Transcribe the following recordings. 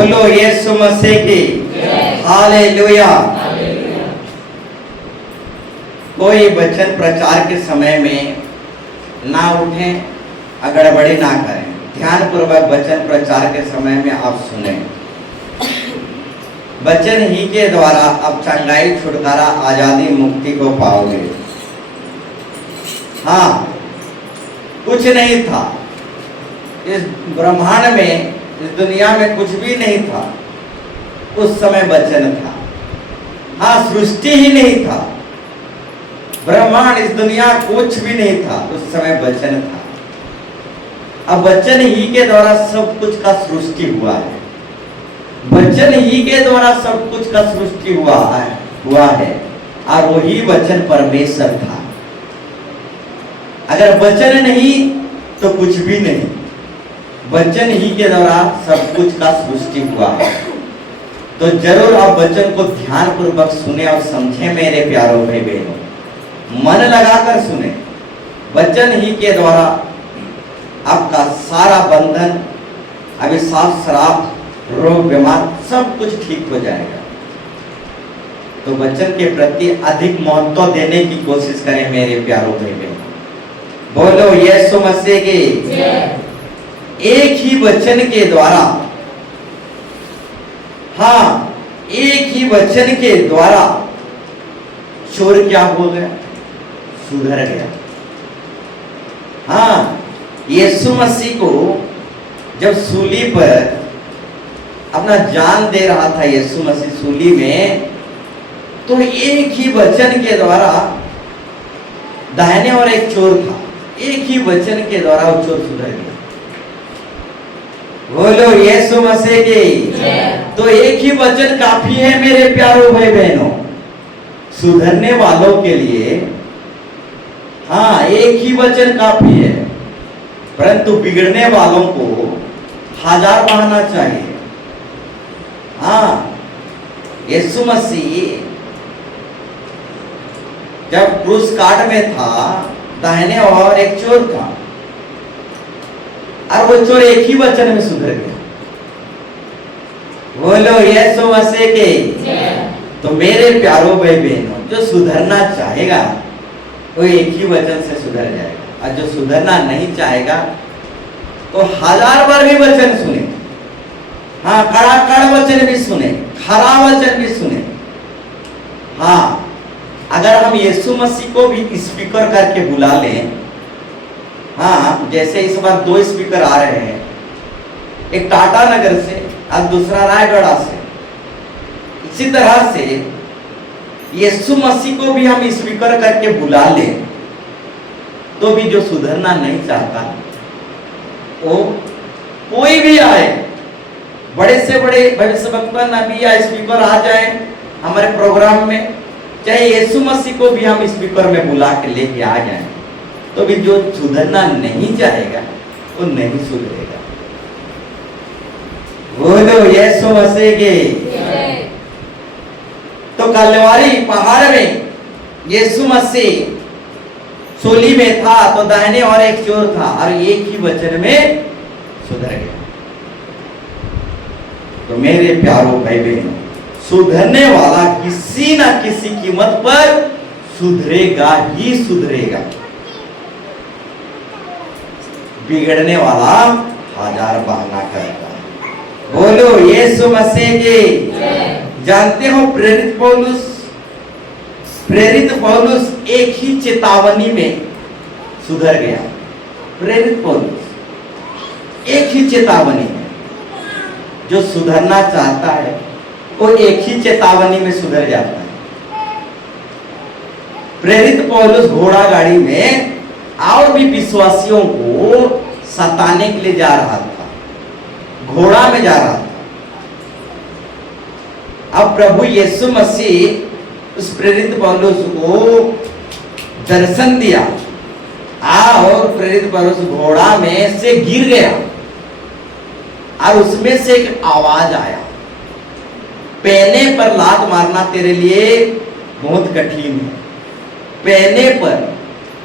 बोलो यीशु मसीह की हालेलुया। कोई वचन प्रचार के समय में ना उठें, गड़बड़ी ना करें। ध्यान पूर्वक वचन प्रचार के समय में आप सुने। वचन ही के द्वारा आप चंगाई, छुटकारा, आजादी, मुक्ति को पाओगे। हाँ, कुछ नहीं था इस ब्रह्मांड में, इस दुनिया में कुछ भी नहीं था उस समय वचन था। हाँ, सृष्टि ही नहीं था, ब्रह्मांड, इस दुनिया कुछ भी नहीं था उस समय वचन था। अब वचन ही के द्वारा सब कुछ का सृष्टि हुआ है। वचन ही के द्वारा सब कुछ का सृष्टि हुआ है और वही वचन परमेश्वर था। अगर वचन नहीं तो कुछ भी नहीं। वचन ही के द्वारा सब कुछ का सृष्टि हुआ है। तो जरूर आप वचन को ध्यान पूर्वक सुने और समझे मेरे प्यारों भाई बहनों, मन लगाकर सुने। वचन ही के द्वारा आपका सारा बंधन, अभिशाप, श्राप, रोग, बीमार सब कुछ ठीक हो जाएगा। तो वचन के प्रति अधिक महत्व देने की कोशिश करें मेरे प्यारों भाई बहनों। बोलो यीशु मसीह की। एक ही वचन के द्वारा, हाँ, एक ही वचन के द्वारा चोर क्या हो गया? सुधर गया। हाँ, यीशु मसीह को जब सूली पर अपना जान दे रहा था, यीशु मसीह सूली में, तो एक ही वचन के द्वारा दाहिने और एक चोर था, एक ही वचन के द्वारा वो चोर सुधर गया। बोलो यीशु मसीह की। तो एक ही वचन काफी है मेरे प्यारों भाई बहनों, सुधरने वालों के लिए। हाँ, एक ही वचन काफी है, परंतु बिगड़ने वालों को 1000 बहाना चाहिए। हाँ, यीशु मसीह जब क्रूस काट में था, दाहिने और एक चोर था, और वो चोर एक ही वचन में सुधर गया। बोलो यीशु मसीह के। तो मेरे प्यारों भाई बहनों, जो सुधरना चाहेगा वो एक ही वचन से सुधर जाएगा, और जो सुधरना नहीं चाहेगा तो 1000 बार भी वचन सुने। हाँ, कड़ा वचन भी सुने, खरा वचन भी सुने। हाँ, अगर हम यीशु मसीह को भी स्पीकर करके बुला लें, हाँ, जैसे इस बार 2 स्पीकर आ रहे हैं, एक टाटा नगर से और दूसरा रायगढ़ से, इसी तरह से यीशु मसीह को भी हम स्पीकर करके बुला लें, तो भी जो सुधरना नहीं चाहता, वो कोई भी आए, बड़े से बड़े भविष्यवक्ता, नबी या स्पीकर आ जाए हमारे प्रोग्राम में, चाहे यीशु मसीह को भी हम स्पीकर में बुला के लेके आ जाएं, तो भी जो सुधरना नहीं चाहेगा वो नहीं सुधरेगा। बोलो यीशु मसीह के। तो कलवारी पहाड़ में यीशु मसीह सूली में था, तो दाहिने और एक चोर था, और एक ही वचन में सुधर गया। तो मेरे प्यारों भाई बहनों, सुधरने वाला किसी ना किसी कीमत पर सुधरेगा ही सुधरेगा। बिगड़ने वाला 1000 बहाना करता है। बोलो यीशु मसीह के। जानते हो प्रेरित पौलुस एक ही चेतावनी में सुधर गया। प्रेरित पौलुस एक ही चेतावनी में, जो सुधरना चाहता है वो एक ही चेतावनी में सुधर जाता है। प्रेरित पौलुस घोड़ा गाड़ी में और भी विश्वासियों को सताने के लिए जा रहा था, घोड़ा में जा रहा था। अब प्रभु यीशु मसीह उस प्रेरित पौलुस को दर्शन दिया, और प्रेरित पौलुस घोड़ा में से गिर गया, और उसमें से एक आवाज आया, पैने पर लात मारना तेरे लिए बहुत कठिन है। पैने पर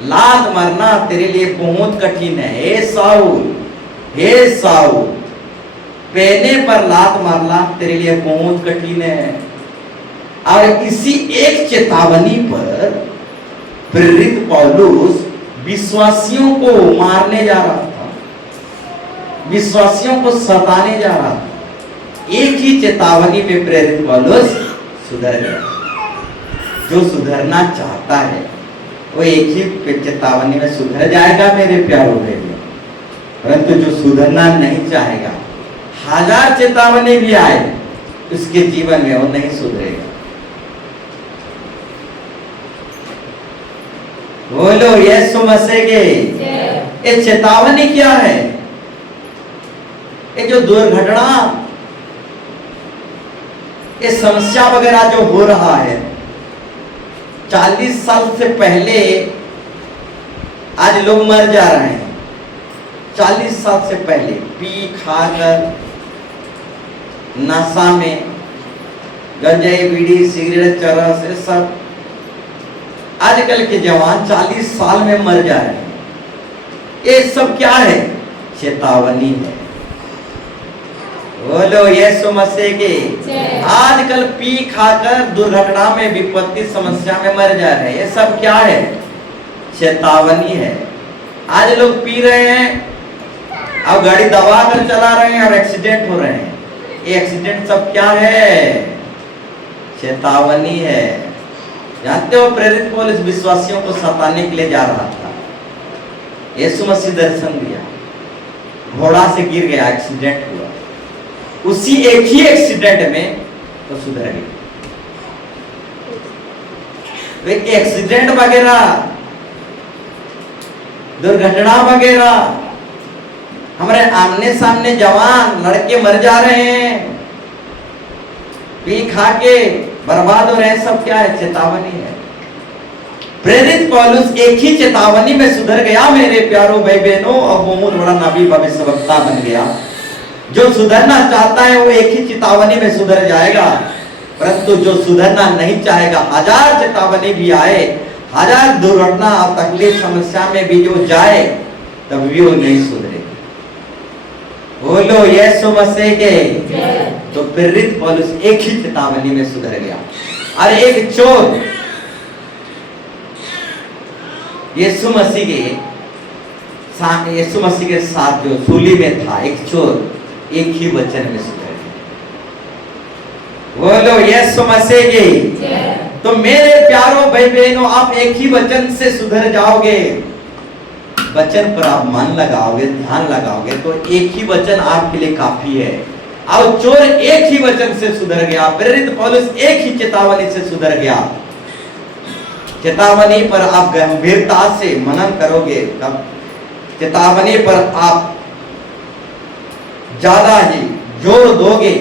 लात मारना तेरे लिए बहुत कठिन है। हे साउल, पहने पर लात मारना तेरे लिए बहुत कठिन है। और इसी एक चेतावनी पर प्रेरित पौलुस विश्वासियों को मारने जा रहा था, विश्वासियों को सताने जा रहा था। एक ही चेतावनी में प्रेरित पौलुस सुधर गया। जो सुधरना चाहता है वो एक ही चेतावनी में सुधर जाएगा मेरे प्यारों भाइयों। परंतु जो सुधरना नहीं चाहेगा, 1000 चेतावनी भी आए उसके जीवन में वो नहीं सुधरेगा। बोलो यीशु मसीह के। ये चेतावनी क्या है? ये जो दुर्घटना, ये समस्या वगैरह जो हो रहा है, 40 साल से पहले आज लोग मर जा रहे हैं। 40 साल से पहले पी खाकर नशा में, गंजाई, बीड़ी, सिगरेट, चरस, ये सब आजकल के जवान 40 साल में मर जा रहे हैं। ये सब क्या है? चेतावनी है। बोलो यीशु मसीह के। आजकल पी खाकर दुर्घटना में, विपत्ति, समस्या में मर जा रहे हैं। ये सब क्या है? चेतावनी है। आज लोग पी रहे हैं और गाड़ी दबा कर चला रहे हैं और एक्सीडेंट हो रहे हैं। ये एक्सीडेंट सब क्या है? चेतावनी है। जानते हो प्रेरित पौलुस विश्वासियों को सताने के लिए जा रहा था। यीशु मसीह दर्शन दिया, घोड़ा से गिर गया, एक्सीडेंट हुआ। उसी एक ही एक्सीडेंट में तो सुधर गया। एक्सीडेंट वगैरह, दुर्घटना वगैरह, हमारे आमने सामने जवान लड़के मर जा रहे हैं, पी खा के बर्बाद हो रहे हैं। सब क्या है? चेतावनी है। प्रेरित पौलुस एक ही चेतावनी में सुधर गया मेरे प्यारों भाई बहनों, और बहुत बड़ा नबी भविष्यवक्ता बन गया। जो सुधरना चाहता है वो एक ही चेतावनी में सुधर जाएगा। परंतु जो सुधरना नहीं चाहेगा, 1000 चेतावनी भी आए, 1000 दुर्घटना और तकलीफ समस्या में भी जो जाए, तब भी वो नहीं सुधरेगा। बोलो यीशु मसीह के। तो प्रेरित पौलुस एक ही चेतावनी में सुधर गया। और एक चोर यीशु मसीह के साथ जो सूली में था, एक चोर एक ही वचन में सुधर गया। बोलो यीशु मसीह के। तो मेरे प्यारों भाई बहनों, आप एक ही वचन से सुधर जाओगे। वचन पर आप मन लगाओगे, ध्यान लगाओगे, तो एक ही वचन आपके लिए काफी है। और चोर एक ही वचन से सुधर गया, प्रेरित पौलुस एक ही चेतावनी से सुधर गया। चेतावनी पर आप गंभीरता से मनन करोगे, तब चेतावनी पर आप ज्यादा ही जोर दोगे,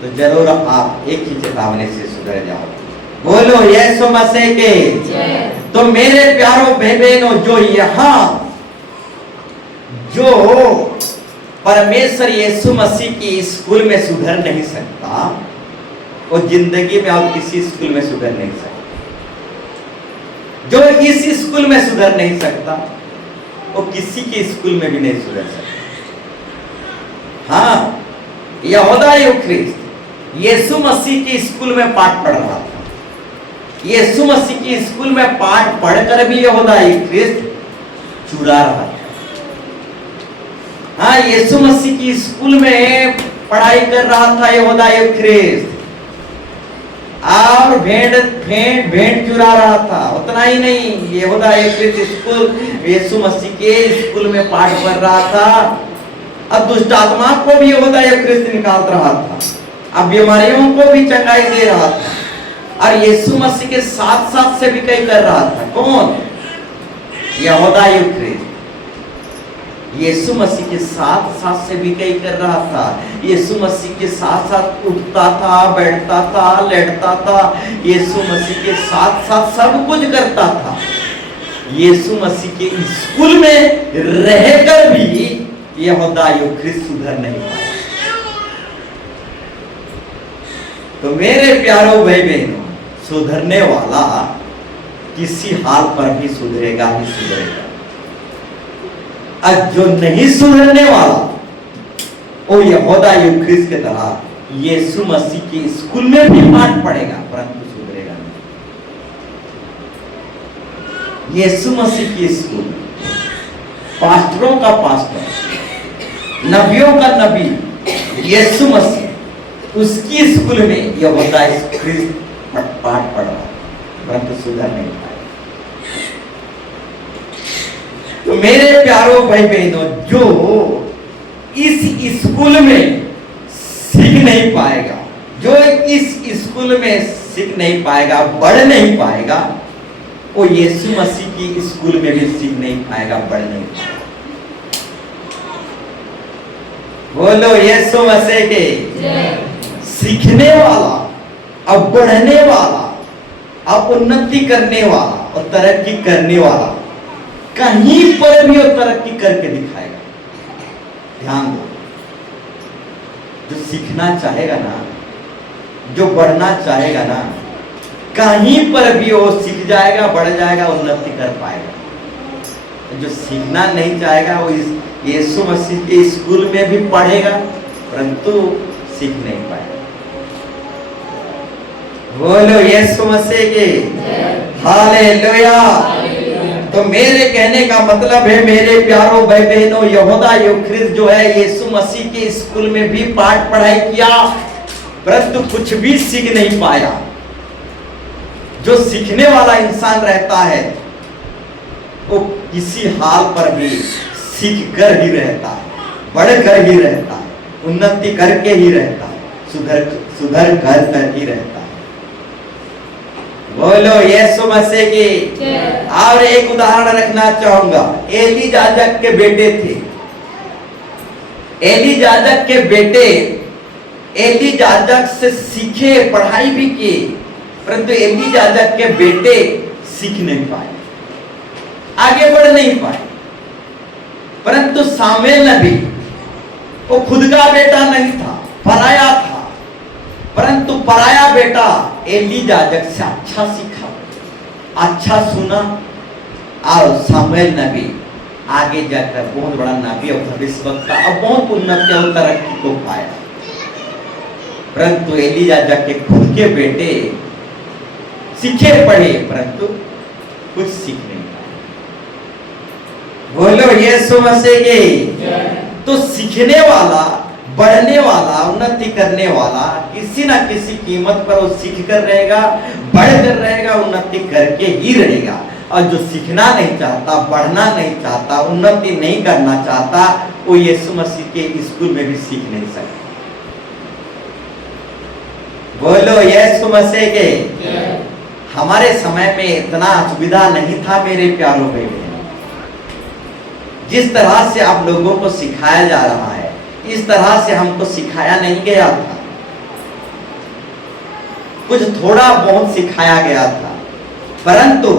तो जरूर आप एक ही चेतावनी से सुधर जाओगे। बोलो यीशु मसीह के। तो मेरे प्यारों भाई बहनों, जो यहाँ जो परमेश्वर यीशु मसीह की स्कूल में सुधर नहीं सकता, वो जिंदगी में और किसी स्कूल में सुधर नहीं सकता। जो इस स्कूल में सुधर नहीं सकता, वो किसी के स्कूल में भी नहीं सुधर सकता। हाँ, यहूदा यूख्रिस्त यीशु मसीह के स्कूल में पाठ पढ़ रहा था। यीशु मसीह की स्कूल में पाठ पढ़कर भी यहूदा यूख्रिस्त चुरा रहा था। हाँ, यीशु मसीह की स्कूल में पढ़ाई कर रहा था यहूदा यूख्रिस्त, और भेंट चुरा रहा था। उतना ही नहीं, यहूदा यूख्रिस्त स्कूल यीशु मसीह के स्कूल में पाठ पढ़ रहा था। अब दुष्ट आत्मा को भी यहूदा यूख्रिस्त निकाल रहा था, अब बीमारियों को भी चंगाई दे रहा था, और यीशु मसीह के साथ साथ से भी कई कर रहा था। कौन? यहूदा यूख्रिस्त यीशु मसीह के साथ साथ से भी कई कर रहा था। यीशु मसीह के साथ साथ उठता था, बैठता था, लेटता था, यीशु मसीह के साथ साथ सब कुछ करता था। यीशु मसीह के स्कूल में रहकर भी यहूदा यूख्रिस्त सुधर नहीं पाया। तो मेरे प्यारों भाई बहनों, सुधरने वाला किसी हाल पर भी सुधरेगा ही सुधरेगा। और जो नहीं सुधरने वाला, वो यहूदा यूख्रिस्त के तरह यीशु मसीह के स्कूल में भी पाठ पढ़ेगा परंतु सुधरेगा नहीं। यीशु मसीह की स्कूल, पास्टरों का पास्टर, नबियों का नबी यीशु मसीह, उसकी स्कूल में यहूदा यूख्रिस्त पाठ पढ़ रहा परंतु सुधर नहीं पाया। तो मेरे प्यारों भाई बहनों, जो इस स्कूल में सीख नहीं पाएगा, जो इस स्कूल में सीख नहीं पाएगा, बढ़ नहीं पाएगा, वो यीशु मसीह की स्कूल में भी सीख नहीं पाएगा, बढ़ नहीं पाएगा। बोलो यीशु मसीह के। सीखने वाला, अब बढ़ने वाला, अब उन्नति करने वाला और तरक्की करने वाला कहीं पर भी वो तरक्की करके दिखाएगा। ध्यान दो, जो सीखना चाहेगा ना, जो बढ़ना चाहेगा ना, कहीं पर भी वो सीख जाएगा, बढ़ जाएगा, उन्नति कर पाएगा। जो सीखना नहीं चाहेगा वो इस यीशु मसीह के स्कूल में भी पढ़ेगा परंतु सीख नहीं पाएगा। बोलो यीशु मसीह के। हालेलुया। तो मेरे कहने का मतलब है मेरे प्यारों भाई बहनों, यहूदा यूख्रिस्त जो है यीशु मसीह के स्कूल में भी पाठ पढ़ाई किया परंतु कुछ भी सीख नहीं पाया। जो सीखने वाला इंसान रहता है वो किसी हाल पर भी सीख कर ही रहता है, बढ़ कर ही रहता है, उन्नति करके ही रहता है, सुधर कर ही रहता है। बोलो यीशु मसीह की। और एक उदाहरण रखना चाहूंगा। एली याजक के बेटे थे। एली याजक के बेटे एली याजक से सीखे, पढ़ाई भी की परंतु एली याजक के बेटे सीख नहीं पाए, आगे बढ़ नहीं पाए। परंतु सामुएल नबी, वो खुद का बेटा नहीं था, पराया था, परंतु पराया बेटा एली याजक से अच्छा सीखा, अच्छा सुना और सामुएल नबी आगे जाकर बहुत बड़ा नबी और भविष्यवक्ता और बहुत उन्नति और तरक्की को पाया। परंतु एली याजक के खुद के बेटे सीखे पढ़े परंतु कुछ सीख नहीं पाए। बोलो यीशु मसीह के। तो सीखने वाला, बढ़ने वाला, उन्नति करने वाला किसी ना किसी कीमत पर वो सीख कर रहेगा, बढ़ कर रहेगा, उन्नति करके ही रहेगा। और जो सीखना नहीं चाहता, बढ़ना नहीं चाहता, उन्नति नहीं करना चाहता, वो यीशु मसीह के स्कूल में भी सीख नहीं सकता। बोलो यीशु मसीह के। हमारे समय में इतना सुविधा नहीं था मेरे प्यारों भाई बहनों। जिस तरह से आप लोगों को सिखाया जा रहा है इस तरह से हमको सिखाया नहीं गया था। कुछ थोड़ा बहुत सिखाया गया था परंतु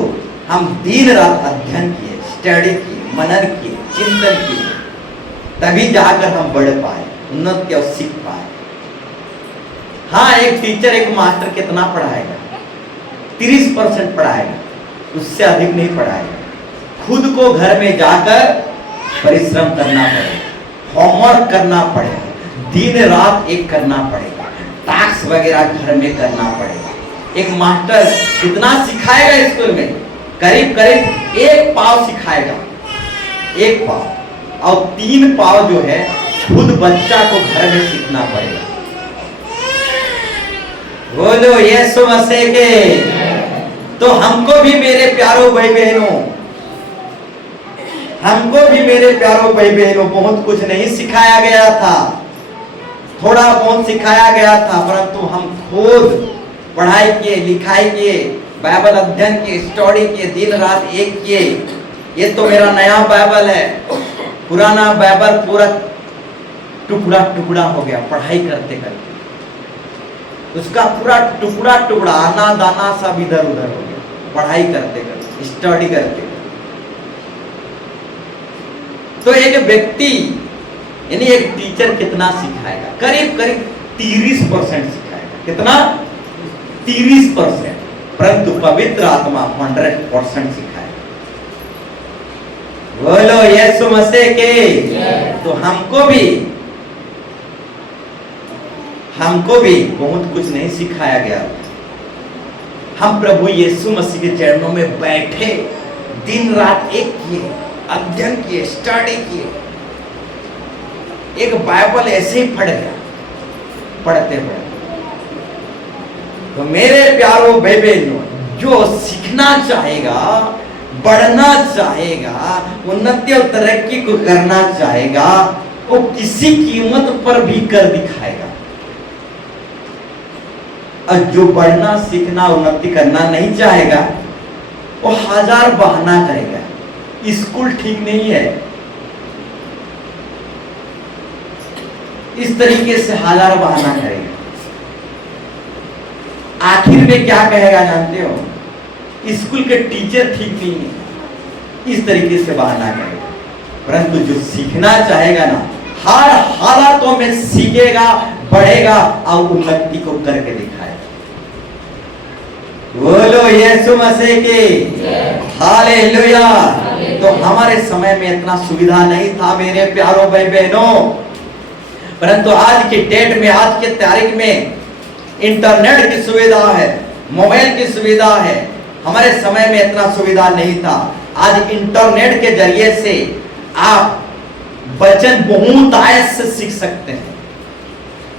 हम दिन रात अध्ययन किए, स्टडी किए, मनन किए, चिंतन किए, तभी जाकर हम बढ़ पाए, उन्नति और सीख पाए। हाँ, एक टीचर, एक मास्टर कितना पढ़ाएगा? 30% पढ़ाएगा, उससे अधिक नहीं पढ़ाएगा। खुद को घर में जाकर परिश्रम करना पड़ेगा, होमवर्क करना पड़ेगा, दिन रात एक करना पड़ेगा, टास्क वगैरह घर में करना पड़ेगा। एक मास्टर कितना सिखाएगा स्कूल में? करीब करीब 1 पाव सिखाएगा, 1 पाव, और 3 पाव जो है खुद बच्चा को घर में सीखना पड़ेगा। बोलो यीशु मसीह के। तो हमको भी मेरे प्यारों भाई बहनों, हमको भी मेरे प्यारों भाई बहनों बहुत कुछ नहीं सिखाया गया था, थोड़ा बहुत सिखाया गया था परंतु हम खुद पढ़ाई किए, लिखाई किए, बाइबल अध्ययन किए, स्टडी किए, दिन रात एक किए। ये तो मेरा नया बाइबल है, पुराना बाइबल पूरा टुकड़ा टुकड़ा हो गया पढ़ाई करते करते, उसका पूरा टुकड़ा टुकड़ा आना दाना सब इधर उधर हो गया पढ़ाई करते करते, स्टडी करते। तो एक व्यक्ति यानी एक टीचर कितना सिखाएगा? करीब करीब 30% सिखाएगा। कितना? 30%। परंतु पवित्र आत्मा 100% सिखाएगा। बोलो यीशु मसीह के। तो हमको भी हमको भी बहुत कुछ नहीं सिखाया गया। हम प्रभु यीशु मसीह के चरणों में बैठे, दिन रात एक किए, अध्ययन किए, स्टडी किए। एक बाइबल ऐसे ही पढ़ गया, पढ़ते पढ़ते। तो मेरे प्यारों भाई बहनों, जो सीखना चाहेगा, बढ़ना चाहेगा, उन्नति और तरक्की को करना चाहेगा, वो किसी कीमत पर भी कर दिखाएगा। और जो बढ़ना, सीखना, उन्नति करना नहीं चाहेगा, वो हजार बहाना करेगा। स्कूल ठीक नहीं है, इस तरीके से हजार बहाना करेगा। आखिर में क्या कहेगा जानते हो? स्कूल के टीचर ठीक नहीं है, इस तरीके से बहाना करेगा। परंतु जो सीखना चाहेगा ना, हर हालातों में सीखेगा, बढ़ेगा और उन्नति को करके दिखाएगा। बोलो यीशु मसीह की हालेलुया। तो हमारे समय में इतना सुविधा नहीं था मेरे प्यारों भाई बहनों, परंतु आज के डेट में, आज के तारीख में इंटरनेट की सुविधा है, मोबाइल की सुविधा है। हमारे समय में इतना सुविधा नहीं था। आज इंटरनेट के जरिए से आप वचन बहुत आयत से सीख सकते हैं।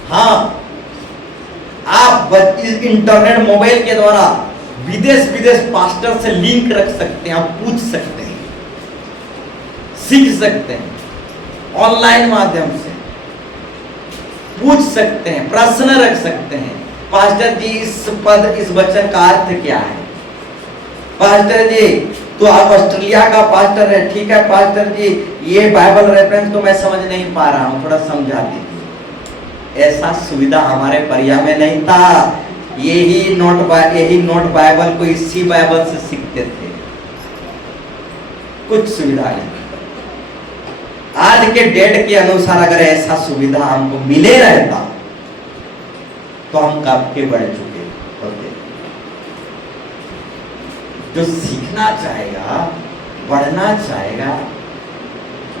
हाँ, आप इंटरनेट मोबाइल के द्वारा विदेश पास्टर से लिंक रख सकते हैं, आप पूछ सकते हैं, सीख सकते हैं, ऑनलाइन माध्यम से पूछ सकते हैं, प्रश्न रख सकते हैं। पास्टर जी, इस वचन का अर्थ क्या है? पास्टर जी, तो आप ऑस्ट्रेलिया का पास्टर है, ठीक है पास्टर जी, ये बाइबल रेफरेंस तो मैं समझ नहीं पा रहा हूं, थोड़ा समझा दीजिए। ऐसा सुविधा हमारे परिया में नहीं था। यही नोट बाइबल को इसी बाइबल से सीखते थे, कुछ सुविधा नहीं। आज के डेट के अनुसार अगर ऐसा सुविधा हमको मिले रहता तो हम कब के बढ़ चुके होते। जो सीखना चाहेगा, बढ़ना चाहेगा,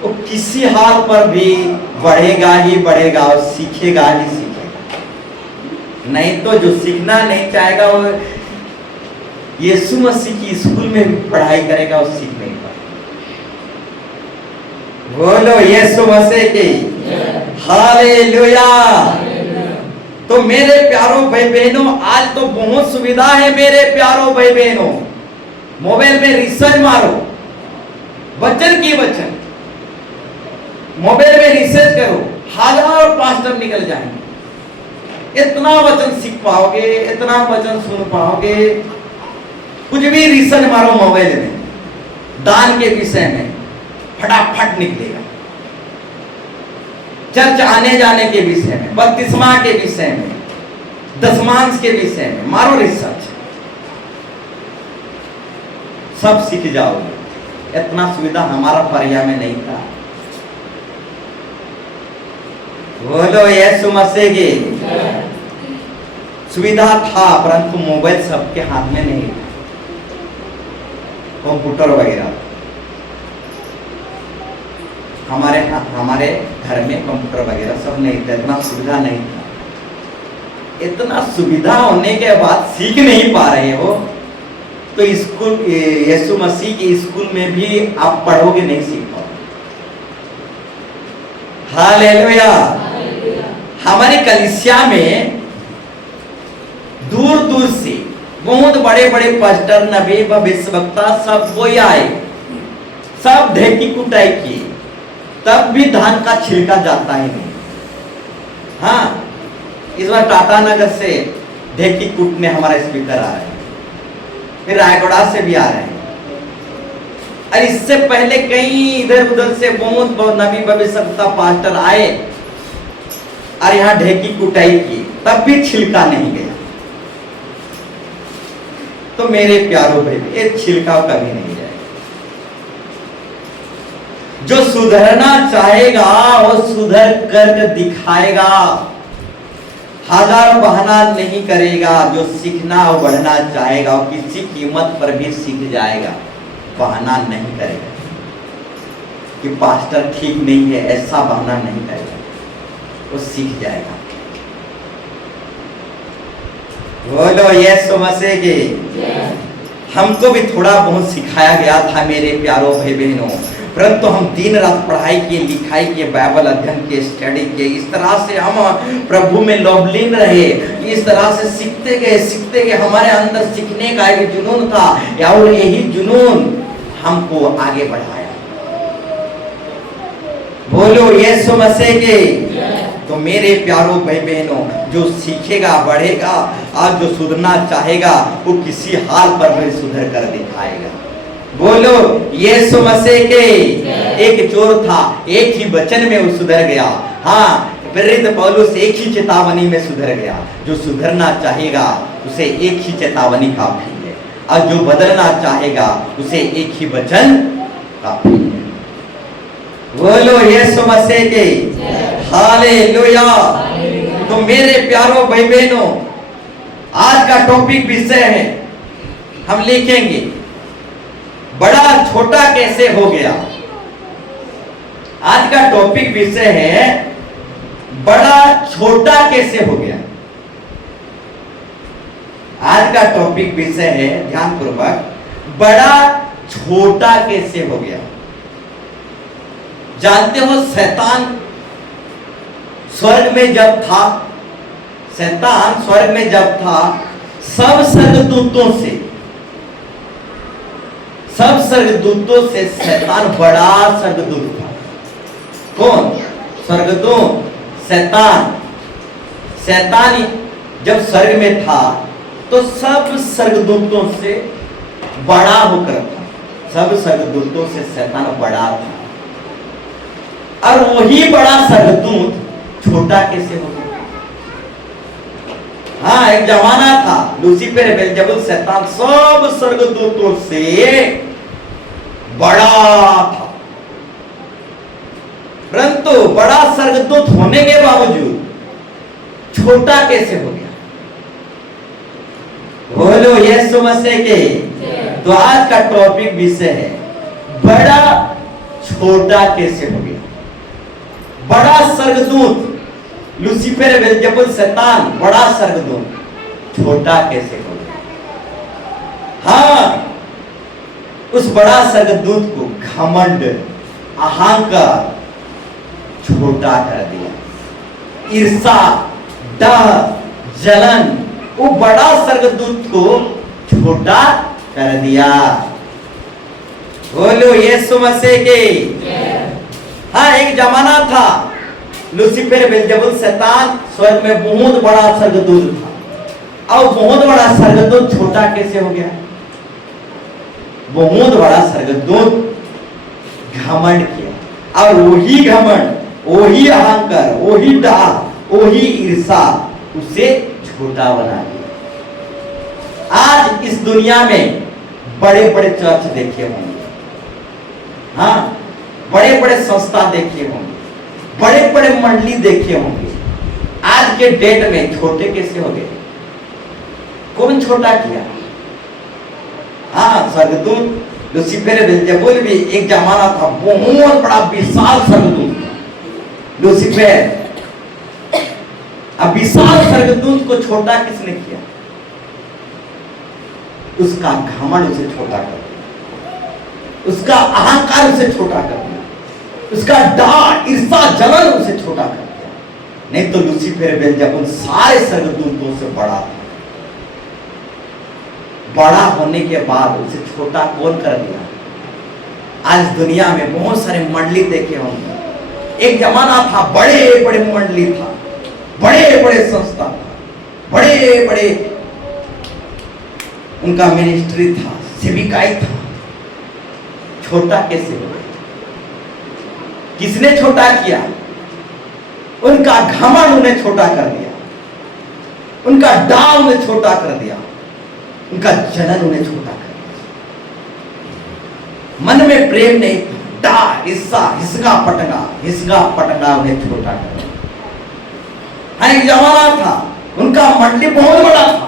वो किसी हाल पर भी बढ़ेगा ही बढ़ेगा और सीखेगा ही सीखेगा। नहीं तो जो सीखना नहीं चाहेगा, वो यीशु मसीह की स्कूल में भी पढ़ाई करेगा, वो सीख नहीं पाएगा। बोलो यीशु मसीह की हालेलुया। तो मेरे प्यारों भाई बहनों, आज तो बहुत सुविधा है मेरे प्यारों भाई बहनों। मोबाइल में रिसर्च मारो, वचन की वचन, मोबाइल में रिसर्च करो, हजार पास्टर निकल जाएंगे। इतना वचन सीख पाओगे, इतना वचन सुन पाओगे। कुछ भी रिसर्च मारो मोबाइल में, दान के विषय में फटाफट निकलेगा। चर्च आने जाने के विषय में, बपतिस्मा के विषय में, दशमांश के विषय में मारो रिसर्च, सब सीख जाओगे। इतना सुविधा हमारा परिया में नहीं था। बोलो यीशु मसीह की। सुविधा था, परंतु मोबाइल सबके हाथ में नहीं था, कंप्यूटर वगैरह। हमारे घर में कंप्यूटर वगैरह सब नहीं था, इतना सुविधा नहीं था। इतना सुविधा होने के बाद सीख नहीं पा रहे हो, तो स्कूल, यीशु मसीह के स्कूल में भी आप पढ़ोगे, नहीं सीख पाओगे। हालेलुया। हमारी कलीसिया में दूर दूर से बहुत बड़े बड़े पास्टर, नबी, भविष्यवक्ता सब कोई आए, सब ढेकी कुटाई की, तब भी धान का छिलका जाता ही नहीं। हाँ, इस बार टाटा नगर से ढेकी कूटने हमारे स्पीकर आ रहे हैं, फिर रायगढ़ से भी आ रहे हैं, और इससे पहले कई इधर उधर से बहुत नबी भविष्यवक्ता पास्टर आए और यहाँ ढेकी कुटाई की, तब भी छिलका नहीं गया। तो मेरे प्यारों भाई, ये छिलका कभी नहीं जाएगा। जो सुधरना चाहेगा वो सुधर कर दिखाएगा, हजार बहाना नहीं करेगा। जो सीखना और बढ़ना चाहेगा वो किसी कीमत पर भी सीख जाएगा, बहाना नहीं करेगा कि पास्टर ठीक नहीं है, ऐसा बहाना नहीं करेगा, वो सीख जाएगा। बोलो यीशु मसीह की। हमको भी थोड़ा बहुत सिखाया गया था मेरे प्यारों भाई बहनों, परंतु हम दिन रात पढ़ाई किए, लिखाई किए, बाइबल अध्ययन किए, स्टडी किए, इस तरह से हम प्रभु में लवलीन रहे, इस तरह से सीखते गए, हमारे अंदर सीखने का एक जुनून था और यही जुनून हमको आगे बढ़ाया। बोलो यीशु मसीह के। तो मेरे प्यारों भाई बहनों, जो सीखेगा बढ़ेगा और जो सुधरना चाहेगा वो किसी हाल पर भी सुधर कर दिखाएगा। बोलो यीशु मसीह के। एक चोर था, एक ही वचन में वो सुधर गया। हाँ, प्रेरित पौलुस एक ही चेतावनी में सुधर गया। जो सुधरना चाहेगा उसे एक ही चेतावनी काफी है, और जो बदलना चाहेगा उसे एक ही वचन काफी है। बोलो यीशु मसीह के। हालेलुया। तो मेरे प्यारों भाई बहनों, आज का टॉपिक विषय है, हम लिखेंगे बड़ा छोटा कैसे हो गया। आज का टॉपिक विषय है बड़ा छोटा कैसे हो गया। आज का टॉपिक विषय है, ध्यान पूर्वक, बड़ा छोटा कैसे हो गया। जानते हो शैतान स्वर्ग में जब था, शैतान स्वर्ग में जब था, सब स्वर्गदूतों से शैतान बड़ा स्वर्गदूत था। कौन? स्वर्गदूत शैतान। शैतान जब स्वर्ग में था तो सब स्वर्गदूतों से बड़ा होकर था। सब स्वर्गदूतों से शैतान बड़ा था, और वही बड़ा स्वर्गदूत छोटा कैसे हो गया। हाँ, एक जमाना था लूसीफर, बेलजेबुल, शैतान सब स्वर्गदूतों से बड़ा था, परंतु बड़ा स्वर्गदूत होने के बावजूद छोटा कैसे हो गया। बोलो यीशु मसीह के। तो आज का टॉपिक विषय है बड़ा छोटा कैसे हो गया। बड़ा स्वर्गदूत लूसीफर, बेलजेबुल, शैतान, बड़ा स्वर्गदूत छोटा कैसे हो गया। हाँ, उस बड़ा स्वर्गदूत को घमंड, अहंकार छोटा कर दिया। ईर्षा, डर, जलन, वो बड़ा स्वर्गदूत को छोटा कर दिया। बोलो यीशु मसीह के। हाँ, एक जमाना था लूसीफर, बेलजेबुल, शैतान स्वर्ग में बहुत बड़ा स्वर्गदूत था, और बहुत बड़ा स्वर्गदूत छोटा कैसे हो गया। बहुत बड़ा स्वर्गदूत घमंड किया, और वही घमंड, वही अहंकार, वही डाह, वही ईर्षा उसे छोटा बना दिया। आज इस दुनिया में बड़े बड़े चर्च देखे होंगे, हाँ, बड़े बड़े संस्था देखे होंगे, बड़े बड़े मंडली देखे होंगे। आज के डेट में छोटे कैसे हो गए। कौन छोटा किया। हाँ, स्वर्गदूत लूसीफर, बेलजेबुल भी एक जमाना था, बहुत बड़ा विशाल स्वर्गदूत था लूसीफर। अब विशाल स्वर्गदूत को छोटा किसने किया। उसका घमंड उसे छोटा कर दिया, उसका अहंकार उसे छोटा कर दिया, उसका डाह, ईर्षा, जलन उसे छोटा कर दिया। नहीं तो लूसीफर, बेलजेबुल सारे स्वर्गदूतों से बड़ा था। बड़ा होने के बाद उसे छोटा कौन कर दिया। आज दुनिया में बहुत सारे मंडली देखे होंगे। एक जमाना था बड़े बड़े मंडली था, बड़े बड़े संस्था था, बड़े बड़े उनका मिनिस्ट्री था, सेविकाई था। छोटा कैसे हो गया। किसने छोटा किया। उनका घमंड उन्हें छोटा कर दिया, उनका डाह उन्हें छोटा कर दिया, उनका जलन उन्हें छोटा कर दिया। मन में प्रेम नहीं था, डाह, ईर्षा, हिसका पटंगा उन्हें छोटा कर दिया। हाँ, एक जमाना था उनका मंडली बहुत बड़ा था,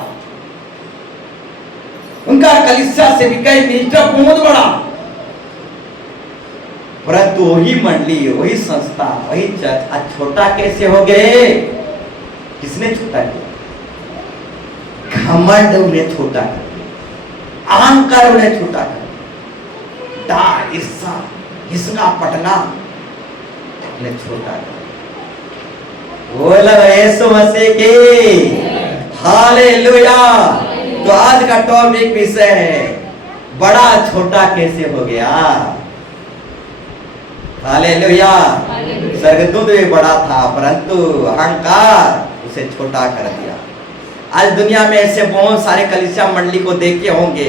उनका कलीसिया सेविकाई मिनिस्टर बहुत बड़ा, परंतु वही मंडली, वही संस्था, वही चर्च आज छोटा कैसे हो गए। किसने छोटा किया। घमंड उन्हें छोटा कर दिया, अहंकार उन्हें छोटा कर दिया, डा ईर्षा हिसका पटना उन्हें छोटा कर दिया। बोलो यीशु मसीह की हालेलुया। तो आज का टॉपिक विषय है बड़ा छोटा कैसे हो गया। हालेलुया। स्वर्गदूत भी बड़ा था परंतु अहंकार उसे छोटा कर दिया। आज दुनिया में ऐसे बहुत सारे कलीसिया मंडली को देखे होंगे।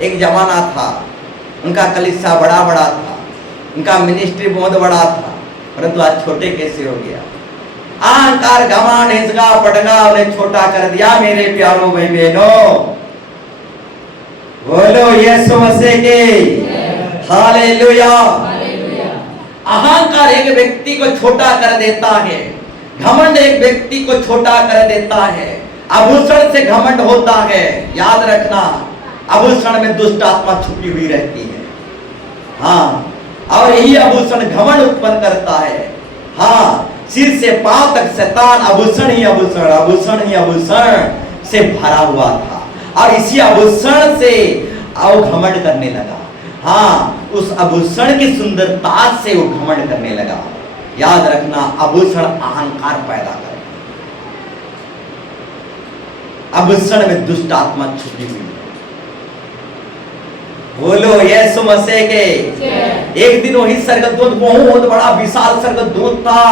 एक जमाना था उनका कलीसिया बड़ा बड़ा था, उनका मिनिस्ट्री बहुत बड़ा था, परंतु आज छोटे कैसे हो गया। अहंकार घमंड हिंसका पटना उन्हें छोटा कर दिया। मेरे प्यारों भाई बहनों, बोलो यीशु मसीह की हालेलुया। अहंकार एक व्यक्ति को छोटा कर देता है, घमंड एक व्यक्ति को छोटा कर देता है। आभूषण से घमंड होता है, याद रखना आभूषण में दुष्ट आत्मा छुपी हुई रहती है। हाँ, और यही आभूषण घमंड उत्पन्न करता है। हाँ, सिर से पांव तक शैतान आभूषण ही आभूषण, आभूषण ही आभूषण से भरा हुआ था और इसी आभूषण से वो घमंड करने लगा। हाँ, उस आभूषण की सुंदरता से वो घमंड करने लगा। याद रखना आभूषण अहंकार पैदा करे, आभूषण में दुष्ट आत्मा छुपी हुई है। बोलो यीशु मसीह के। एक दिन वही स्वर्गदूत बहुत बड़ा विशाल स्वर्गदूत था,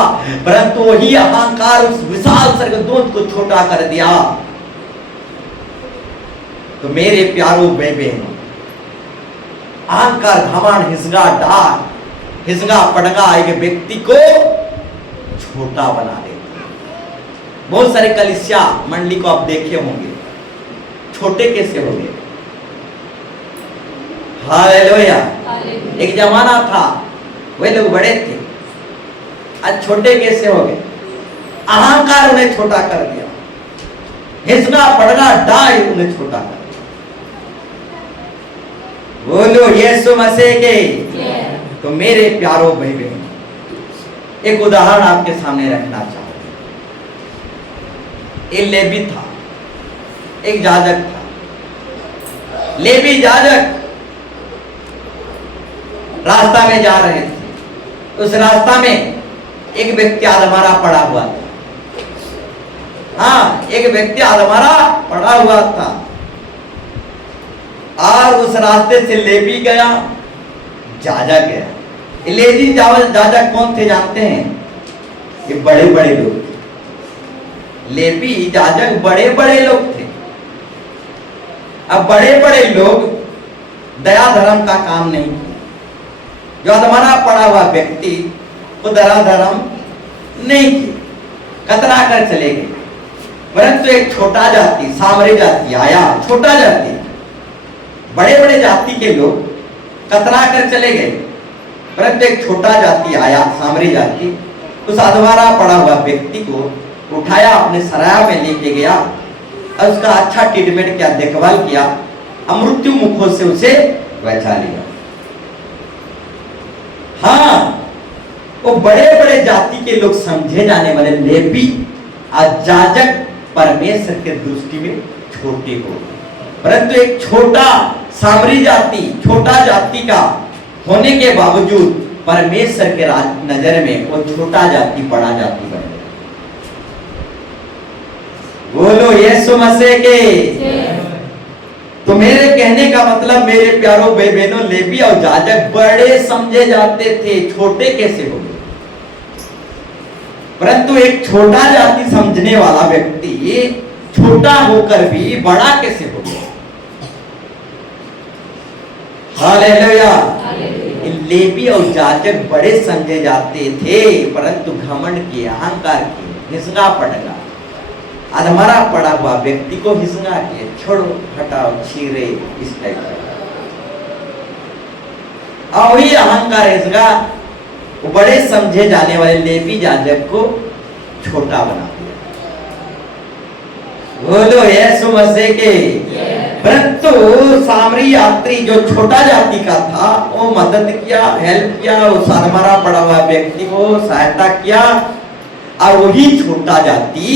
परंतु वही अहंकार उस विशाल स्वर्गदूत को छोटा कर दिया। तो मेरे प्यारों बहनों, अहंकार घमंड हिसगा डार हिसगा पड़गा एक व्यक्ति को छोटा बना देता है। बहुत सारे कलीसिया मंडली को आप देखे होंगे, छोटे कैसे हो गए। हालेलुया। एक जमाना था वे लोग बड़े थे, आज छोटे कैसे हो गए। अहंकार उन्हें छोटा कर दिया, हिसगा पड़गा डाय उन्हें छोटा कर दिया। बोलो यीशु मसीह के। तो मेरे प्यारों भाई बहन, एक उदाहरण आपके सामने रखना चाहूंगा। एक लेवी था, एक याजक था। लेवी याजक रास्ता में जा रहे थे। उस रास्ता में एक व्यक्ति आधमरा पड़ा हुआ था। हाँ, एक व्यक्ति आधमरा पड़ा हुआ था और उस रास्ते से लेवी गया, याजक गया। लेवी याजक कौन थे जानते हैं? ये बड़े बड़े लोग थे। लेवी याजक बड़े बड़े लोग थे। अब बड़े बड़े लोग दया धर्म का काम नहीं किया। जो अधमरा पड़ा हुआ व्यक्ति को दया धर्म नहीं किया, कतरा कर चले गए। परंतु एक छोटा जाति, सामरी जाति आया, छोटा जाति, बड़े बड़े जाति के लोग कतरा कर चले गए, परंतु एक छोटा जाति आया, सामरी जाति, उस अधमरा पड़ा हुआ व्यक्ति को उठाया, अपने सराय में लेके गया और उसका अच्छा ट्रीटमेंट किया, देखभाल किया, मृत्यु मुखों से उसे बचा लिया। हाँ, वो बड़े बड़े जाति के लोग समझे जाने वाले लेवी और याजक परमेश्वर के दृष्टि में छोटे हो, परंतु एक छोटा सामरी जाति, छोटा जाति का होने के बावजूद परमेश्वर के नजर में वो छोटा जाति बड़ा जाति बन गया। बोलो यीशु मसीह के। तो मेरे कहने का मतलब मेरे प्यारों भाई बहनों, लेवी और याजक बड़े समझे जाते थे, छोटे कैसे हो गए। परंतु एक छोटा जाति समझने वाला व्यक्ति छोटा होकर भी बड़ा कैसे हो गया। हालेलुया। लेवी और याजक बड़े समझे जाते थे, परंतु घमंड के, अहंकार के, हिसका पड़गा, अधमरा पड़ा हुआ व्यक्ति को हिसका के, छोड़ो, हटाओ, छीरे, इस टाइप का। और वही अहंकार हिसका बड़े समझे जाने वाले लेवी याजक को छोटा बना दिया। बोलो यीशु मसीह के। परंतु सामरी यात्री जो छोटा जाति का था, वो मदद किया, हेल्प किया, उस अधमरा पड़ा हुआ व्यक्ति को सहायता किया, और वही छोटा जाति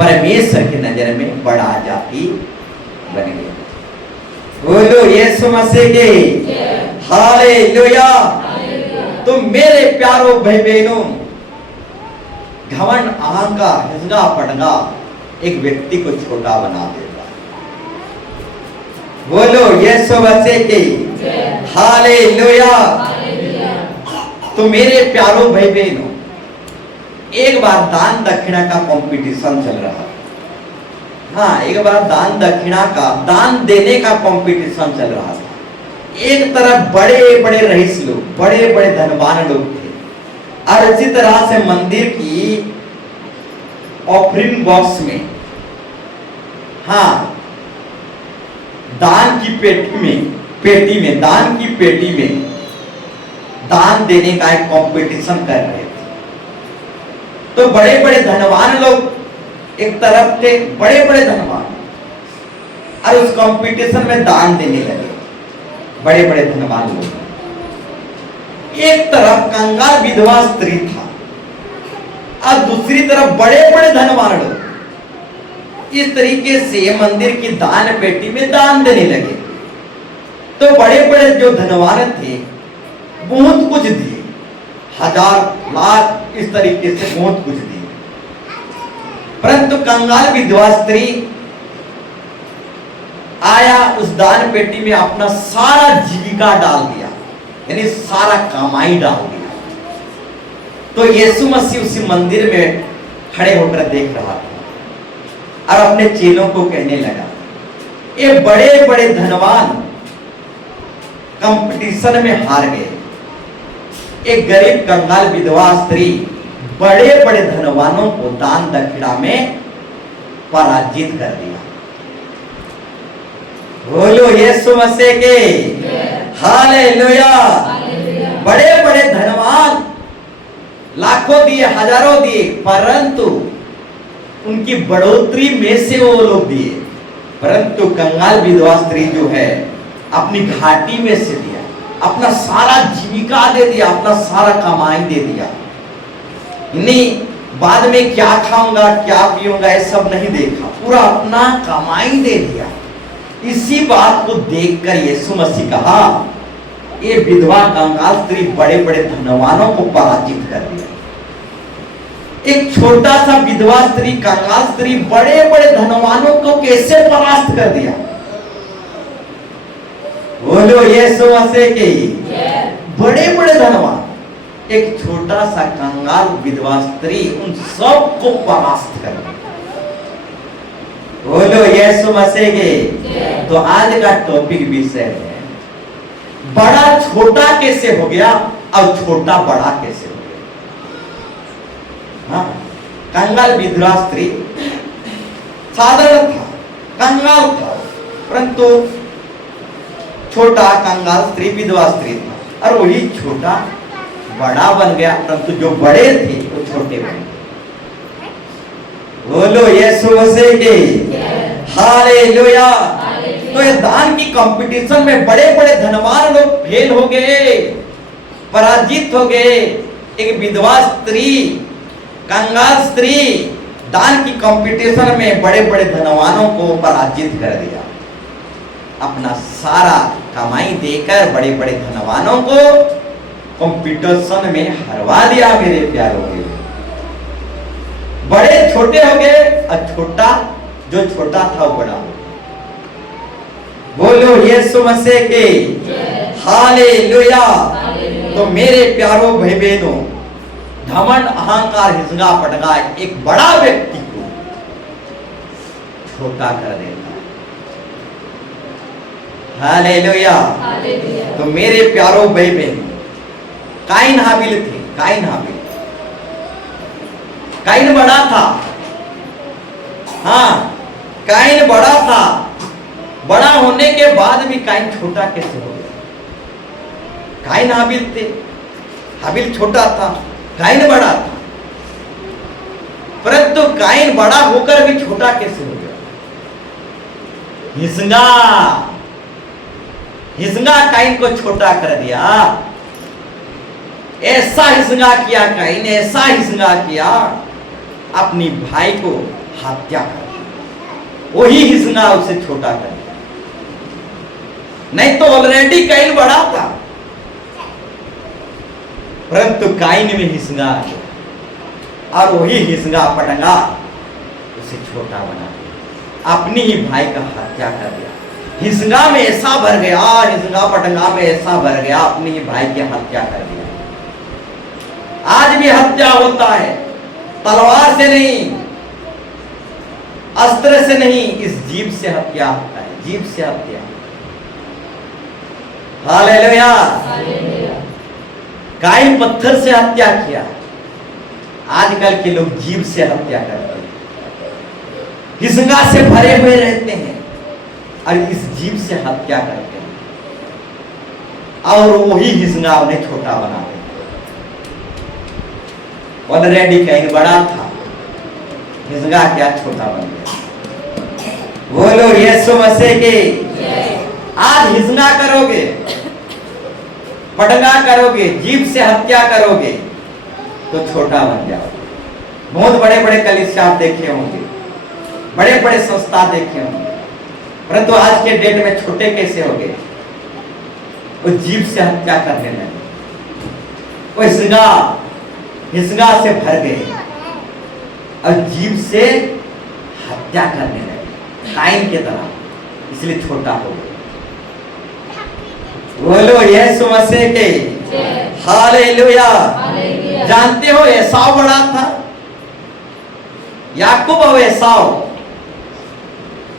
परमेश्वर की नजर में बड़ा जाति बन गया। बोलो यीशु मसीह की हालेलुया। तो मेरे प्यारो भाई बहनों, घमंड, अहंकार, हिंसा, पटना एक व्यक्ति को छोटा बना देता है। बोलो यीशु मसीह की हालेलुया। तो मेरे प्यारो भाई बहनों, एक बार दान दक्षिणा का कंपटीशन चल रहा। हाँ, एक बार दान दक्षिणा का, दान देने का कंपटीशन चल रहा था। एक तरफ बड़े बड़े रईस लोग, बड़े बड़े धनवान लोग थे, और इसी तरह से मंदिर की ऑफरिंग बॉक्स में, हाँ, दान की पेटी में दान की पेटी में दान देने का एक कंपटीशन कर रहे थे। तो बड़े बड़े धनवान लोग एक तरफ थे, बड़े बड़े धनवान, और उस कंपटीशन में दान देने लगे बड़े बड़े धनवान लोग। एक तरफ कंगाल विधवा स्त्री था, और दूसरी तरफ बड़े बड़े धनवान लोग। इस तरीके से मंदिर की दान पेटी में दान देने लगे। तो बड़े बड़े जो धनवान थे बहुत कुछ दिए, 1000 लाख इस तरीके से बहुत कुछ दिए। परंतु कंगाल विधवा स्त्री आया, उस दान पेटी में अपना सारा जीविका डाल दिया, यानी सारा कमाई डाल दिया। तो यीशु मसीह उसी मंदिर में खड़े होकर देख रहा था और अपने चेलों को कहने लगा, ये बड़े बड़े धनवान कंपटीशन में हार गए। एक गरीब कंगाल विधवा स्त्री बड़े बड़े धनवानों को दान दक्षिणा में पराजित कर दिया। बोलो यीशु मसीह के हालेलुया। बड़े बड़े धनवान लाखों दिए, हजारों दिए, परंतु उनकी बढ़ोतरी में से वो लोग दिए, परंतु कंगाल विधवा स्त्री जो है अपनी घाटी में से दिया, अपना सारा जीविका दे दिया, अपना सारा कमाई दे दिया। नहीं बाद में क्या खाऊंगा क्या पीऊंगा ये सब नहीं देखा, पूरा अपना कमाई दे दिया। इसी बात को देखकर यीशु मसीह कहा, ये विधवा कंगाल स्त्री बड़े बड़े धनवानों को पराजित कर दिया। एक छोटा सा विधवा स्त्री, कंगाल स्त्री बड़े बड़े धनवानों को कैसे परास्त कर दिया। बोलो यीशु मसीह की बड़े बड़े धनवान, एक छोटा सा कंगाल विधवा स्त्री उन सबको परास्त कर दिया। बोलो यीशु मसीह के। तो आज का टॉपिक विषय है, बड़ा छोटा कैसे हो गया और छोटा बड़ा कैसे हो गया। हाँ, कंगाल विधवा स्त्री साधारण था, कंगाल था, परंतु छोटा कंगाल स्त्री विधवा स्त्री था, और वही छोटा बड़ा बन गया, परंतु जो बड़े थे वो छोटे बन गए। बोलो यीशु मसीह के हालेलुया। तो ये दान की कंपटीशन में बड़े बड़े धनवान लोग फेल हो गए, पराजित हो गए। एक विधवा स्त्री, कंगाल स्त्री दान की कंपटीशन में बड़े बड़े धनवानों को पराजित कर दिया। अपना सारा कमाई देकर बड़े बड़े धनवानों को कंपटीशन में हरवा दिया। मेरे प्यारों के बड़े छोटे हो गए और छोटा जो छोटा था वो बड़ा हो गया। बोलो यीशु मसीह के हालेलुया। तो मेरे प्यारो भाई बहनों, घमंड, अहंकार, हिंसा, पटका एक बड़ा व्यक्ति को छोटा कर देता है। हालेलुया। तो मेरे प्यारो भाई बहनों, काइन हाबिल थे। काइन बड़ा था, हाँ, काइन बड़ा था। बड़ा होने के बाद भी काइन छोटा कैसे हो गया। काइन हाबिल थे, हाबिल छोटा था, काइन बड़ा था, परंतु काइन बड़ा होकर भी छोटा कैसे हो गया। हिस्सा काइन को छोटा कर दिया। ऐसा हिस्सा किया काइन, ऐसा हिस्सा किया, अपनी भाई को हत्या कर दी। वही हिस्सा उसे छोटा कर दिया। नहीं तो ऑलरेडी काइन बड़ा था, परंतु काइन में हिस्सा आ गया और वही हिस्सा पटंगा उसे छोटा बना दिया, अपनी ही भाई का हत्या कर दिया। हिस्सा में ऐसा भर गया, हिस्सा पटंगा में ऐसा भर गया, अपनी ही भाई की हत्या कर दिया। आज भी हत्या होता है, तलवार से नहीं, अस्त्र से नहीं, इस जीभ से हत्या होता है, जीभ से हत्या। हालेलुया। काइन पत्थर से हत्या किया, आजकल के लोग जीभ से हत्या करते हैं, हिस्सा से भरे हुए रहते हैं और इस जीभ से हत्या करते हैं और वही हिस्सा उन्हें छोटा बना देते। ऑलरेडी काइन बड़ा था, हिस्सा क्या छोटा बन गया। बोलो यीशु मसीह की। आज हिस्सा करोगे, पटंगा करोगे, जीभ से हत्या करोगे तो छोटा बन जाओगे। बहुत बड़े बड़े कलीसिया आप देखे होंगे, बड़े बड़े संस्था देखे होंगे, परंतु आज के डेट में छोटे कैसे हो गए? वो जीभ से हत्या करने लगे, वो हिस्सा से भर गए और जीभ से हत्या करने लगे, काइन के तरह, इसलिए छोटा हो गया। बोलो यीशु मसीह के। हालेलुया। जानते हो एसाव बड़ा था, याकूब और एसाव,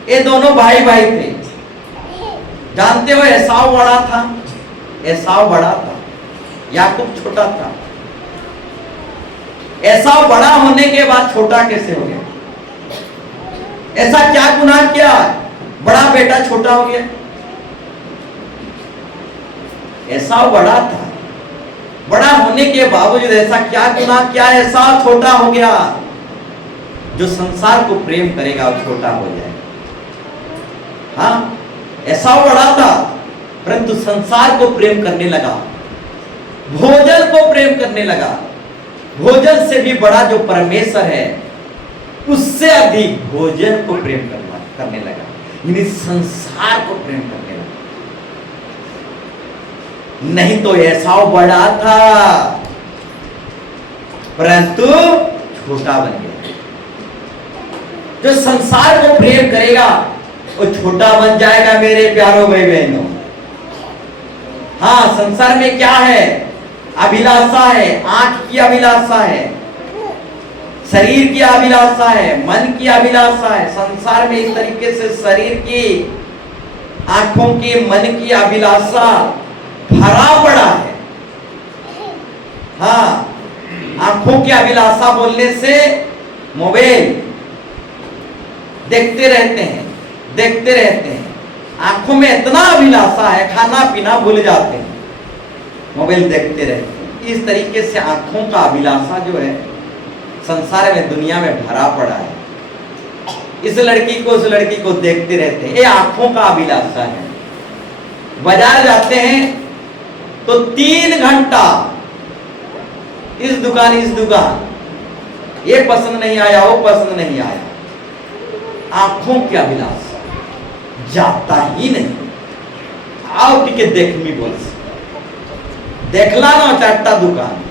ये दोनों भाई भाई थे। जानते हो एसाव बड़ा था, एसाव बड़ा था, याकूब छोटा था। एसाव बड़ा होने के बाद छोटा कैसे हो गया? ऐसा क्या गुनाह किया बड़ा बेटा छोटा हो गया? एसाव बड़ा था, बड़ा होने के बावजूद ऐसा क्या गुनाह किया एसाव छोटा हो गया? जो संसार को प्रेम करेगा वो छोटा हो जाएगा। हाँ, एसाव बड़ा था परंतु संसार को प्रेम करने लगा, भोजन को प्रेम करने लगा। भोजन से भी बड़ा जो परमेश्वर है उससे अधिक भोजन को प्रेम करने लगा, यानी संसार को प्रेम करने लगा। नहीं तो एसाव बड़ा था परंतु छोटा बन गया। जो संसार को प्रेम करेगा वो छोटा बन जाएगा मेरे प्यारों भाई बहनों। हाँ, संसार में क्या है? अभिलाषा है, आंख की अभिलाषा है, शरीर की अभिलाषा है, मन की अभिलाषा है। संसार में इस तरीके से शरीर की, आंखों की, मन की अभिलाषा भरा पड़ा है। हाँ, आंखों की अभिलाषा बोलने से मोबाइल देखते रहते हैं, देखते रहते हैं। आंखों में इतना अभिलाषा है, खाना पीना भूल जाते हैं, मोबाइल देखते रहते हैं। इस तरीके से आंखों का अभिलाषा जो है संसार में, दुनिया में भरा पड़ा है। इस लड़की को उस लड़की को देखते रहते हैं, ये आंखों का अभिलाषा है। बाजार जाते हैं तो 3 घंटा इस दुकान, ये पसंद नहीं आया, वो पसंद नहीं आया। आंखों की अभिलाषा जाता ही नहीं। आओ टिके देखमी बोल देखला ना 4टा दुकान,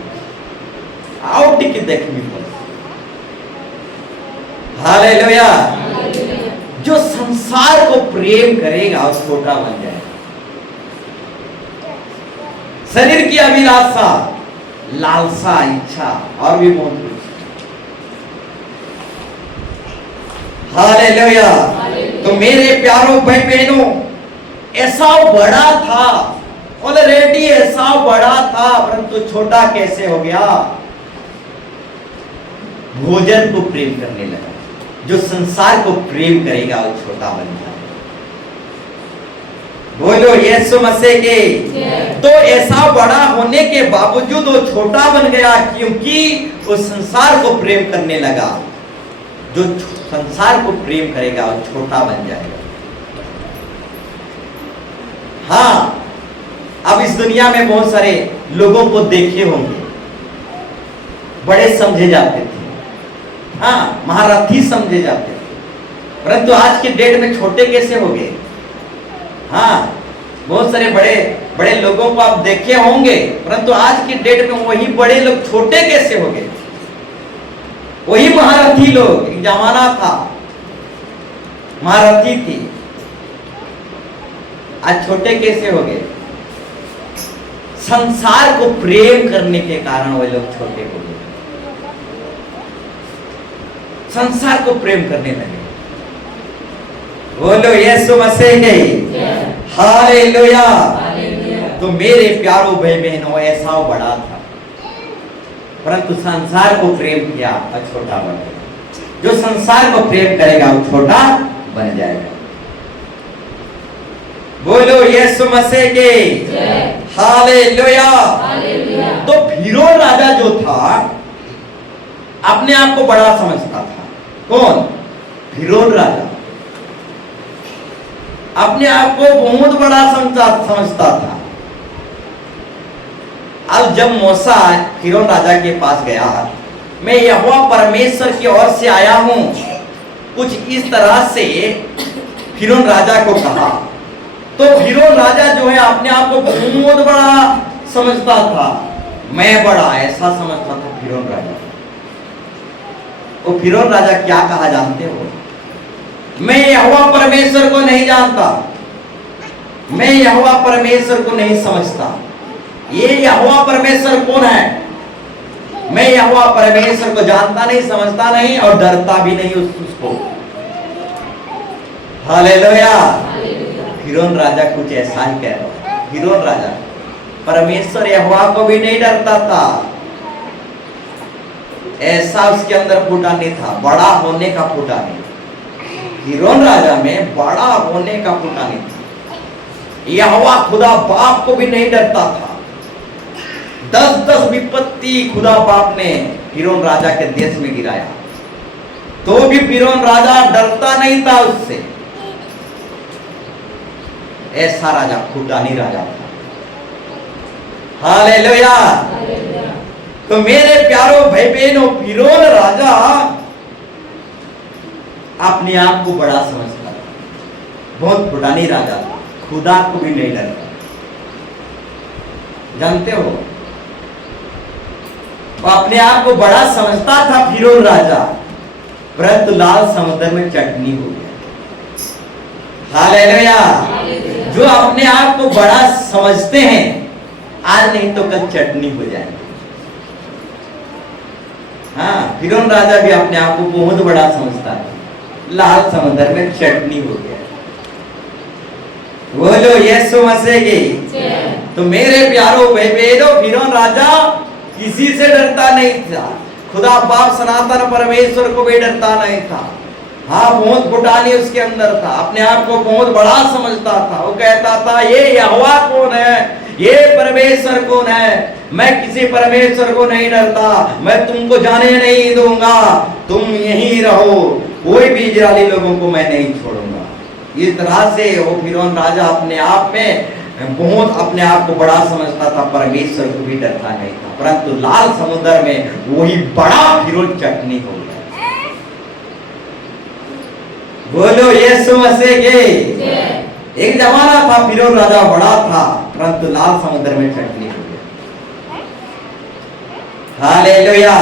आओ टिके देखमी बोल। हालेलुया। जो संसार को प्रेम करेगा वो छोटा बन जाएगा। शरीर की अभिलाषा, लालसा, इच्छा और भी बहुत कुछ। हालेलुया। तो मेरे प्यारों भाई बहनों, एसाव बड़ा था, ऑलरेडी एसाव बड़ा था परंतु छोटा कैसे हो गया? भोजन को प्रेम करने लगा। जो संसार को प्रेम करेगा वो छोटा बन जाएगा। बोलो यीशु मसीह के। तो एसाव बड़ा होने के बावजूद वो छोटा बन गया क्योंकि वो संसार को प्रेम करने लगा। जो संसार को प्रेम करेगा वो छोटा बन जाएगा। हाँ, अब इस दुनिया में बहुत सारे लोगों को देखे होंगे, बड़े समझे जाते थे, हाँ, महारथी समझे जाते थे। परंतु आज के डेट में छोटे कैसे हो गए? हाँ, बहुत सारे बड़े बड़े लोगों को आप देखे होंगे, परंतु आज की डेट में वही बड़े लोग छोटे कैसे हो गए? वही महारथी लोग, एक जमाना था महारथी थी, आज छोटे कैसे हो गए? संसार को प्रेम करने के कारण वे लोग छोटे हो गए, संसार को प्रेम करने लगे। बोलो यीशु मसीह की हालेलुया। तो मेरे प्यारों भाई बहनों, ऐसा बड़ा था परंतु संसार को प्रेम किया और छोटा बन गया। जो संसार को प्रेम करेगा वो छोटा बन जाएगा। बोलो यीशु मसीह के हालेलुया। तो फिरौन राजा जो था अपने आप को बड़ा समझता था। कौन? फिरौन राजा अपने आप को बहुत बड़ा समझता था। अब जब मूसा फिरौन राजा के पास गया, मैं यहोवा परमेश्वर की ओर से आया हूं, कुछ इस तरह से फिरौन राजा को कहा। तो फिरौन राजा जो है अपने आप को बहुत बड़ा समझता था, मैं बड़ा ऐसा समझता था फिरौन राजा। वो फिरौन राजा क्या कहा जानते हो? मैं यहोवा परमेश्वर को नहीं जानता, मैं यहोवा परमेश्वर को नहीं समझता। ये यहोवा परमेश्वर कौन है? मैं यहोवा परमेश्वर को जानता नहीं, समझता नहीं और डरता भी नहीं उसको। हालेलुया। फिरौन राजा कुछ ऐसा ही कह रहा है। फिरौन राजा परमेश्वर यहोवा को भी नहीं डरता था, ऐसा उसके अंदर फूटा नहीं था, बड़ा होने का फूटा नहीं। फिरौन राजा में बड़ा होने का फूटा नहीं था। यहोवा खुदा बाप को भी नहीं डरता था। 10-10 विपत्ति खुदा बाप ने फिरौन राजा के देश में गिराया, तो भी फिरौन राजा डरता नहीं था उससे। ऐसा राजा फूटानी राजा था। हालेलुया। तो मेरे प्यारों भाई बहनों, फिरौन राजा अपने आप को बड़ा समझता था, बहुत फुटानी राजा था, खुदा को भी नहीं डरता। जानते हो, वो अपने आप को बड़ा समझता था फिरौन राजा, परंतु लाल समुद्र में चटनी हो गया। हालेलुया। जो अपने आप को बड़ा समझते हैं, आज नहीं तो कल चटनी हो जाएगी। हाँ, फिरौन राजा भी अपने आप को बहुत बड़ा समझता है, लाल समुद्र में चटनी हो गया। बोलो यीशु मसीह की। तो मेरे प्यारों भाई बहनों, फिरौन राजा किसी से डरता नहीं था, खुदा बाप सनातन परमेश्वर को भी डरता नहीं था। हाँ, बहुत फुटानी उसके अंदर था, अपने आप को बहुत बड़ा समझता था। वो कहता था, ये यहोवा कौन है, ये परमेश्वर कौन है, मैं किसी परमेश्वर को नहीं डरता, मैं तुमको जाने नहीं दूंगा, तुम यहीं रहो, कोई भी इजरायली लोगों को मैं नहीं छोड़ूंगा। इस तरह से वो फिरौन राजा अपने आप में बहुत अपने आप को बड़ा समझता था, परमेश्वर को भी डरता नहीं था। परंतु लाल समुद्र में वही बड़ा फिरौन चटनी हो गया। बोलो यीशु मसीह के। एक जमाना था फिरौन राजा बड़ा था, परंतु लाल समुद्र में चटनी हो गया। हालेलुया।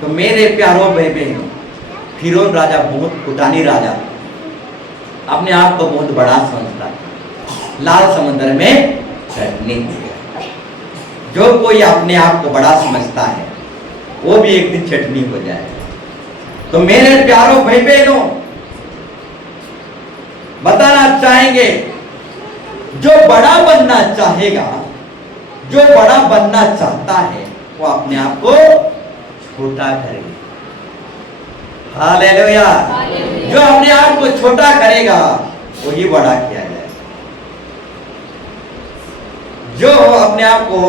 तो मेरे प्यारों भाई बहनों, फिरौन राजा बहुत फुटानी राजा था, अपने आप को बहुत बड़ा समझता था, लाल समुद्र में चटनी हो गया। जो कोई अपने आप को बड़ा समझता है, वो भी एक दिन चटनी हो जाएगा। तो मेरे प्यारों भाई बहनों, बताना चाहेंगे, जो बड़ा बनना चाहेगा, जो बड़ा बनना चाहता है, वो अपने आप को छोटा करेगा। हालेलुया। जो अपने आप को छोटा करेगा, वही बड़ा किया जाएगा। जो अपने आप को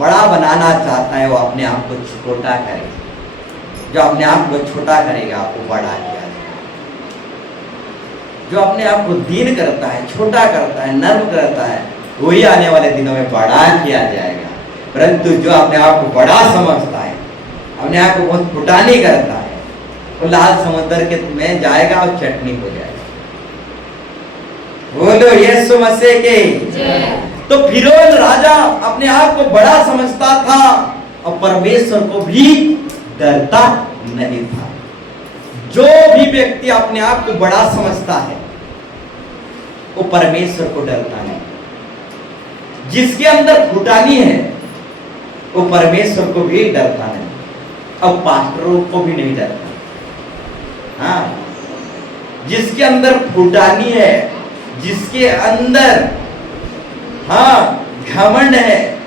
बड़ा बनाना चाहता है, वो अपने आप को छोटा करेगा। जो अपने आप को छोटा करेगा, वो बड़ा किया जाएगा। जो अपने आप को दीन करता है, छोटा करता है, नर्म करता है, वही आने वाले दिनों में बड़ा किया जाएगा। परंतु जो अपने आप को बड़ा समझता है, अपने आप को बहुत फुटानी करता है, वो लाल समुद्र के में जाएगा और चटनी हो जाएगा। बोलो यीशु मसीह के। तो फिरौन राजा अपने आप को बड़ा समझता था और परमेश्वर को भी डरता नहीं था। जो भी व्यक्ति अपने आप को बड़ा समझता है वो परमेश्वर को डरता नहीं। जिसके अंदर फुटानी है वो परमेश्वर को भी डरता नहीं और पास्टरों को भी नहीं डरता। हाँ, जिसके अंदर फुटानी है, जिसके अंदर घमंड है,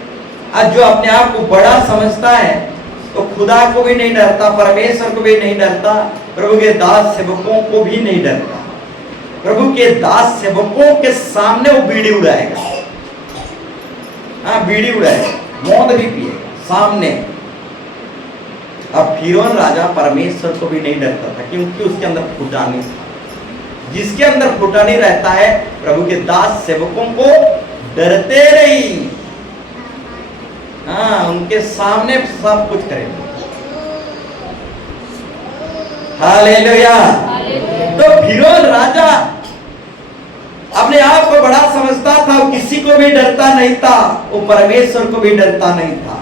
आज जो अपने आप को बड़ा समझता है तो खुदा को भी नहीं डरता, परमेश्वर को भी नहीं डरता, प्रभु के दास सेवकों को भी नहीं डरता। प्रभु के दास सेवकों के सामने वो बीड़ी उड़ाएगा। हाँ, बीड़ी उड़ाएगा, मौत भी पिएगा सामने। अब फिरौन राजा परमेश्वर को भी नहीं डरता था क्योंकि उसके अंदर फुटानी था। जिसके अंदर फुटानी रहता है प्रभु के दास सेवकों को डरते नहीं। हाँ, उनके सामने सब कुछ करेंगे। हालेलुया। तो फिरौन राजा अपने आप को बड़ा समझता था, वो किसी को भी डरता नहीं था, वो परमेश्वर को भी डरता नहीं था।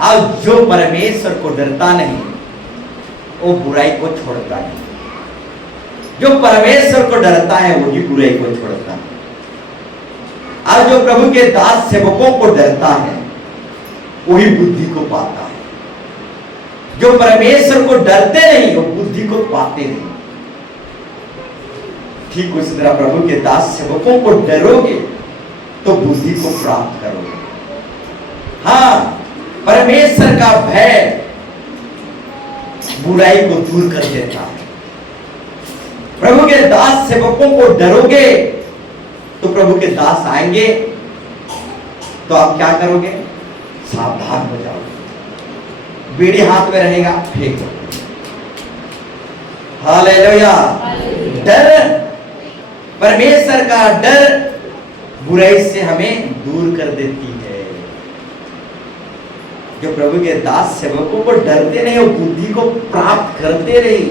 आज जो परमेश्वर को डरता नहीं वो बुराई को छोड़ता नहीं। जो परमेश्वर को डरता है वही बुराई को छोड़ता है। आज जो प्रभु के दास सेवकों को डरता है वही बुद्धि को पाता है। जो परमेश्वर को डरते नहीं वो बुद्धि को पाते नहीं। ठीक उसी तरह प्रभु के दास सेवकों को डरोगे तो बुद्धि को प्राप्त करोगे। हाँ, परमेश्वर का भय बुराई को दूर कर देता है। प्रभु के दास सेवकों को डरोगे तो प्रभु के दास आएंगे तो आप क्या करोगे? सावधान हो जाओगे। बीड़ी हाथ में रहेगा, फेंक दो। हालेलुया। डर, परमेश्वर का डर बुराई से हमें दूर कर देती है। जो प्रभु के दास सेवकों को डरते नहीं वो बुद्धि को प्राप्त करते नहीं।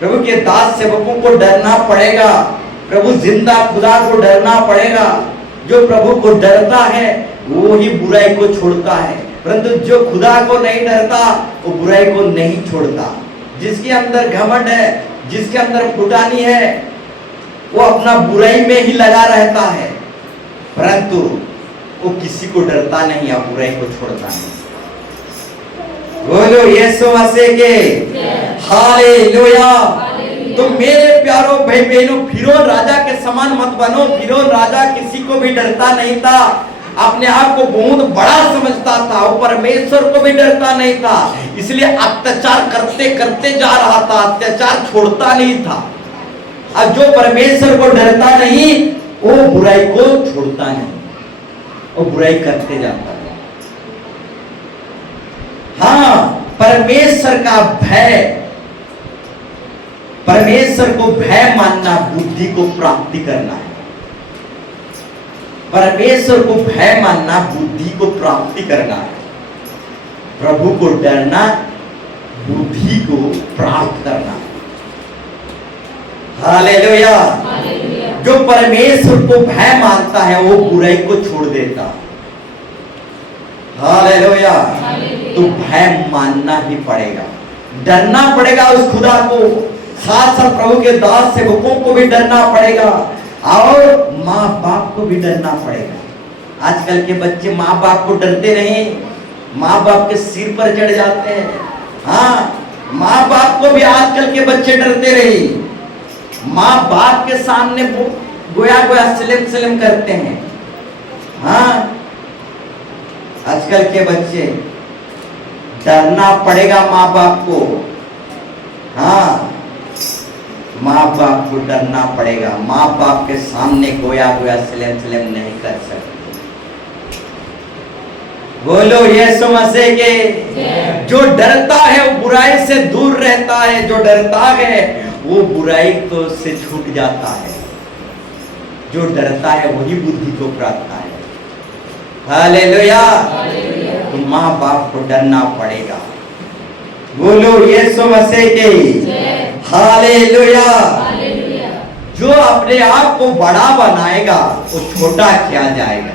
प्रभु के दास सेवकों को डरना पड़ेगा, प्रभु जिंदा खुदा को डरना पड़ेगा। जो प्रभु को डरता है वो ही बुराई को छोड़ता है, परंतु जो खुदा को नहीं डरता वो बुराई को नहीं छोड़ता। जिसके अंदर घमंड है, जिसके अंदर फुटानी है, वो अपना बुराई में ही लगा रहता है, परंतु वो किसी को डरता नहीं या बुराई को छोड़ता नहीं। बोलो यीशु मसीह के। हालेलुया। तो मेरे प्यारो भाई बहनों, फिरौन राजा के समान मत बनो। फिरौन राजा किसी को भी डरता नहीं था, अपने आप को बहुत बड़ा समझता था, वो परमेश्वर को भी डरता नहीं था, इसलिए अत्याचार करते करते जा रहा था, अत्याचार छोड़ता नहीं था। अब जो परमेश्वर को डरता नहीं वो बुराई को छोड़ता नहीं, वो बुराई करते जाता है। हाँ, परमेश्वर का भय, परमेश्वर को भय मानना बुद्धि को प्राप्ति करना है। परमेश्वर को भय मानना बुद्धि को प्राप्ति करना है। प्रभु को डरना बुद्धि को प्राप्त करना है। हालेलुया। जो परमेश्वर को भय मानता है वो बुराई को छोड़ देता है। हालेलुया। तो भय मानना ही पड़ेगा, डरना पड़ेगा उस खुदा को। साथ साथ प्रभु के दास सेवकों को भी डरना पड़ेगा और माँ बाप को भी डरना पड़ेगा। आजकल के बच्चे माँ बाप को डरते नहीं, माँ बाप के सिर पर चढ़ जाते हैं। हाँ, माँ बाप को भी आजकल के बच्चे डरते नहीं, माँ बाप के सामने गोया गोया सलेम सलेम करते हैं। हाँ, आजकल के बच्चे, डरना पड़ेगा माँ बाप को। हाँ, माँ बाप को डरना पड़ेगा। माँ बाप के सामने गोया गोया सलेम सलेम नहीं कर सकते। बोलो यीशु मसीह के। जो डरता है वो बुराई से दूर रहता है, जो डरता है वो बुराई को से छूट जाता है। जो डरता है वही बुद्धि को प्राप्त है। हालेलुया। तो माँ बाप को डरना पड़ेगा। बोलो यीशु मसीह की हालेलुया। जो अपने आप को बड़ा बनाएगा वो छोटा किया जाएगा,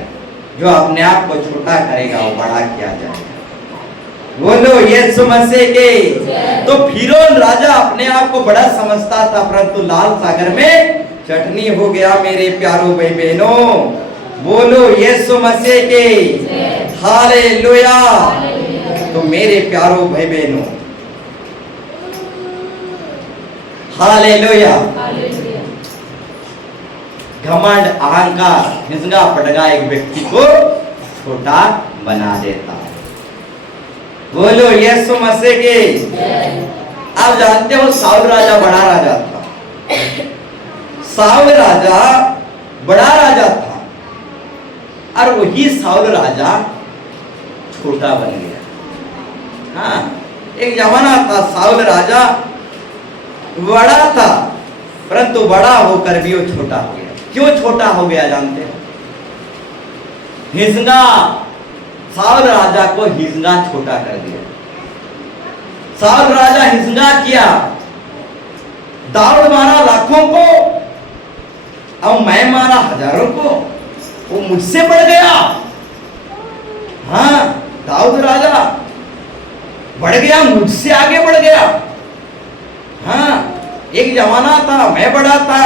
जो अपने आप को छोटा करेगा वो बड़ा किया जाएगा। बोलो यीशु मसीह की। तो फिरौन राजा अपने आप को बड़ा समझता था, परंतु लाल सागर में चटनी हो गया मेरे प्यारों भाई बहनों। बोलो यीशु मसीह की हालेलुया। तो मेरे प्यारों भाई बहनों हालेलुया। घमंड, अहंकार, हिंसका पटगा एक व्यक्ति को छोटा बना देता है। बोलो यीशु मसीह की। आप जानते हो साउल राजा बड़ा राजा था। साउल राजा बड़ा राजा था और वही साउल राजा छोटा बन गया। हाँ, एक जमाना था साउल राजा बड़ा था, परंतु बड़ा होकर भी वो छोटा हो गया। क्यों छोटा हो गया जानते हो? हिजगा, साउल राजा को हिजगा छोटा कर दिया। साउल राजा हिजगा किया, दाऊद मारा लाखों को और मैं मारा हजारों को, वो मुझसे बढ़ गया। हाँ, दाऊद राजा बढ़ गया, मुझसे आगे बढ़ गया। हाँ, एक जमाना था मैं बड़ा था।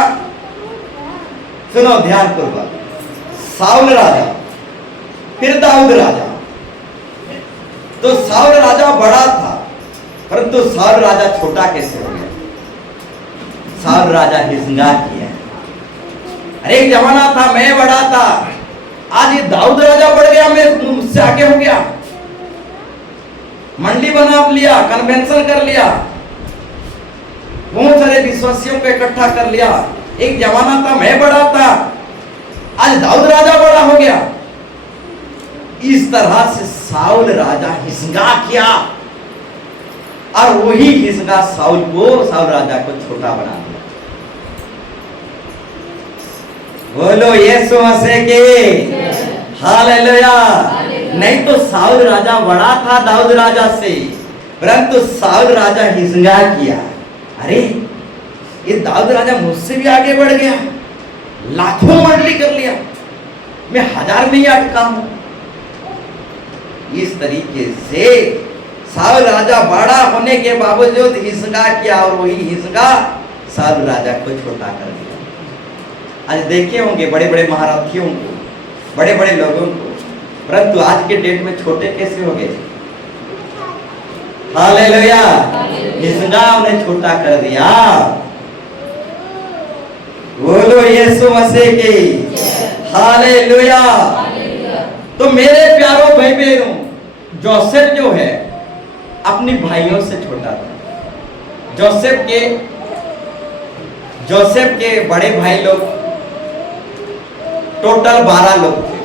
सुनो ध्यान पूर्वक, साउल राजा फिर दाऊद राजा। तो साउल राजा बड़ा था, परंतु साउल राजा छोटा कैसे हो गया? साउल राजा हिजगा किया। अरे एक जमाना था मैं बड़ा था, आज ये दाऊद राजा बढ़ गया, मैं मुझसे आगे हो गया। मंडी बना लिया, कन्वेंशन कर लिया, बहुत सारे विश्वासियों को इकट्ठा कर लिया। एक जमाना था मैं बड़ा था, आज दाऊद राजा बड़ा हो गया। इस तरह से साउल राजा हिजगा किया और वही हिजगा साउल राजा को छोटा बना दिया। बोलो यीशु मसीह की हालेलुया। नहीं तो साउल राजा बड़ा था दाऊद राजा से, परंतु साउल राजा हिजगा किया। अरे ये दाऊद राजा मुझसे भी आगे बढ़ गया, लाखों मंडली कर लिया, मैं 1000 में ही अटका हूं। इस तरीके से साउल राजा बड़ा होने के बावजूद हिजगा किया और वही हिजगा साउल राजा को छोटा कर दिया। आज देखे होंगे बड़े बड़े महारथियों को, बड़े बड़े लोगों को, परंतु आज के डेट में छोटे कैसे हो गए? हालेलुया। हिजगा उन्हें छोटा कर दिया। बोलो यीशु मसीह की हालेलुया। तो मेरे प्यारों भाई बहनों, जोसेफ जो है अपने भाइयों से छोटा था। जोसेफ के बड़े भाई लोग टोटल 12 लोग थे,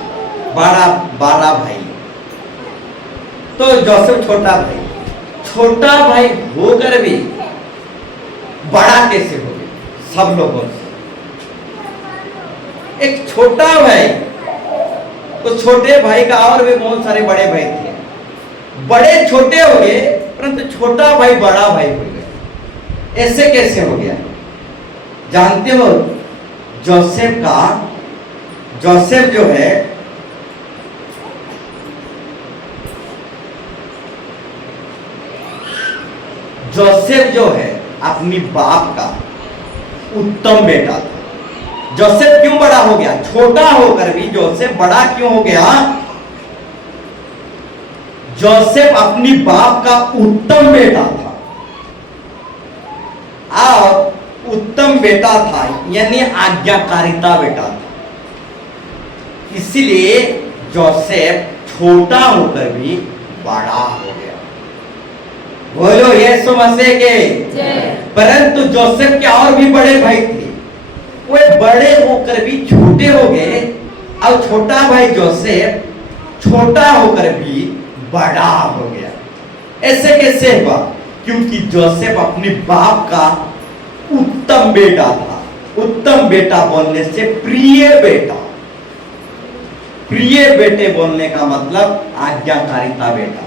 12 भाई। तो जोसेफ छोटा भाई होकर भी बड़ा कैसे हो गया सब लोगों से? एक छोटा भाई, उस छोटे भाई का और भी बहुत सारे बड़े भाई थे, बड़े छोटे हो गए, परंतु छोटा भाई बड़ा भाई हो गया। ऐसे कैसे हो गया जानते हो? जोसेफ जो है अपनी बाप का उत्तम बेटा था। जोसेफ क्यों बड़ा हो गया? छोटा होकर भी जोसेफ बड़ा क्यों हो गया? जोसेफ अपनी बाप का उत्तम बेटा था और उत्तम बेटा था यानी आज्ञाकारिता बेटा था, इसलिए जोसेफ छोटा होकर भी बड़ा हो गया। बोलो यीशु मसीह के। परंतु जोसेफ के और भी बड़े भाई थे, वे बड़े होकर भी छोटे हो गए और छोटा भाई जोसेफ छोटा होकर भी बड़ा हो गया। ऐसे कैसे हुआ? क्योंकि जोसेफ अपने बाप का उत्तम बेटा था। उत्तम बेटा बोलने से प्रिय बेटा, प्रिय बेटे बोलने का मतलब आज्ञाकारिता बेटा।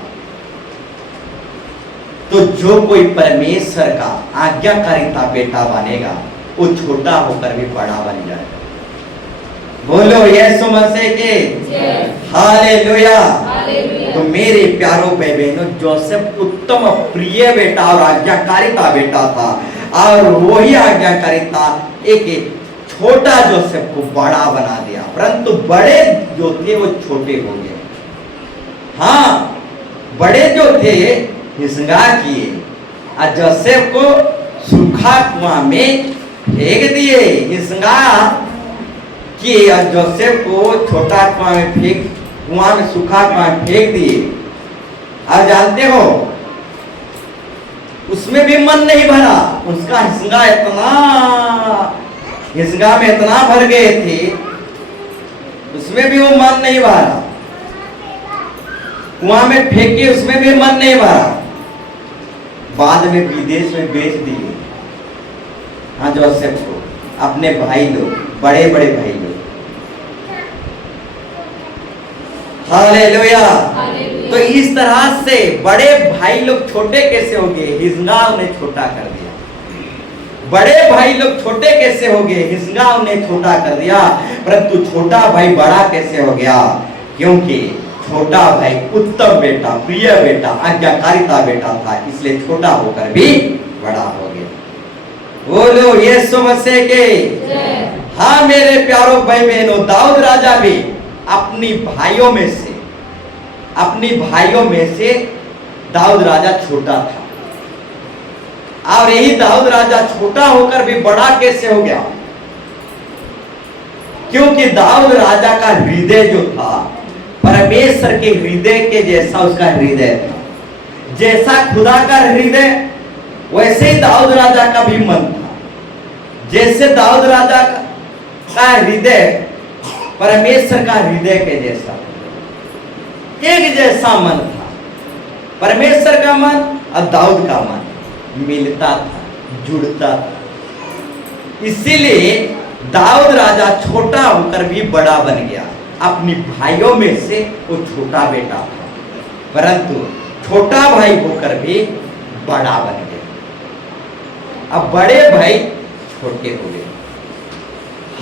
तो जो कोई परमेश्वर का आज्ञाकारिता बेटा बनेगा वो छोटा होकर भी बड़ा बन जाएगा। बोलो यीशु मसीह के हालेलुया। तो मेरे प्यारों भाई बहनों, जोसेफ उत्तम प्रिय बेटा और आज्ञाकारिता बेटा था, और वही आज्ञाकारिता एक छोटा जोसेफ को बड़ा बना दिया, परंतु बड़े जो थे वो छोटे हो गए। हाँ, बड़े जो थे हिसंगा किए और जोसेफ को सूखा कुआं में फेंक दिए। हिसंगा किए और जोसेफ को छोटा कुआं में सूखा कुआं में फेंक दिए। आप जानते हो उसमें भी मन नहीं भरा, उसका हिसंगा में इतना भर गए थे, उसमें भी वो मन नहीं भरा। कुआं में फेंके, उसमें भी मन नहीं भरा। बाद में विदेश में बेच दिए। हाँ, जोसेफ को अपने भाई लोग, बड़े बड़े भाई लोग। हालेलुया। तो इस तरह से बड़े भाई लोग छोटे कैसे हो गए? हिसंगा उन्हें छोटा कर दिया। बड़े भाई लोग छोटे कैसे हो गए? हिसंगा उन्हें छोटा कर दिया। परंतु छोटा भाई बड़ा कैसे हो गया? क्योंकि छोटा भाई उत्तम बेटा, प्रिय बेटा, आज्ञाकारिता बेटा था, इसलिए छोटा होकर भी बड़ा हो गया। बोलो यीशु मसीह के। हाँ मेरे प्यारों भाई बहनों, दाऊद राजा भी अपनी भाइयों में से दाऊद राजा छोटा था, और यही दाऊद राजा छोटा होकर भी बड़ा कैसे हो गया? क्योंकि दाऊद राजा का हृदय जो था परमेश्वर के हृदय के जैसा उसका हृदय था। जैसा खुदा का हृदय, वैसे ही दाऊद राजा का भी मन था। जैसे दाऊद राजा का हृदय परमेश्वर का हृदय के जैसा, एक जैसा मन था। परमेश्वर का मन और दाऊद का मन मिलता था, जुड़ता था। इसीलिए दाऊद राजा छोटा होकर भी बड़ा बन गया। अपनी भाइयों में से वो छोटा बेटा था, परंतु छोटा भाई होकर भी बड़ा बन गया। अब बड़े भाई छोटे हो गए।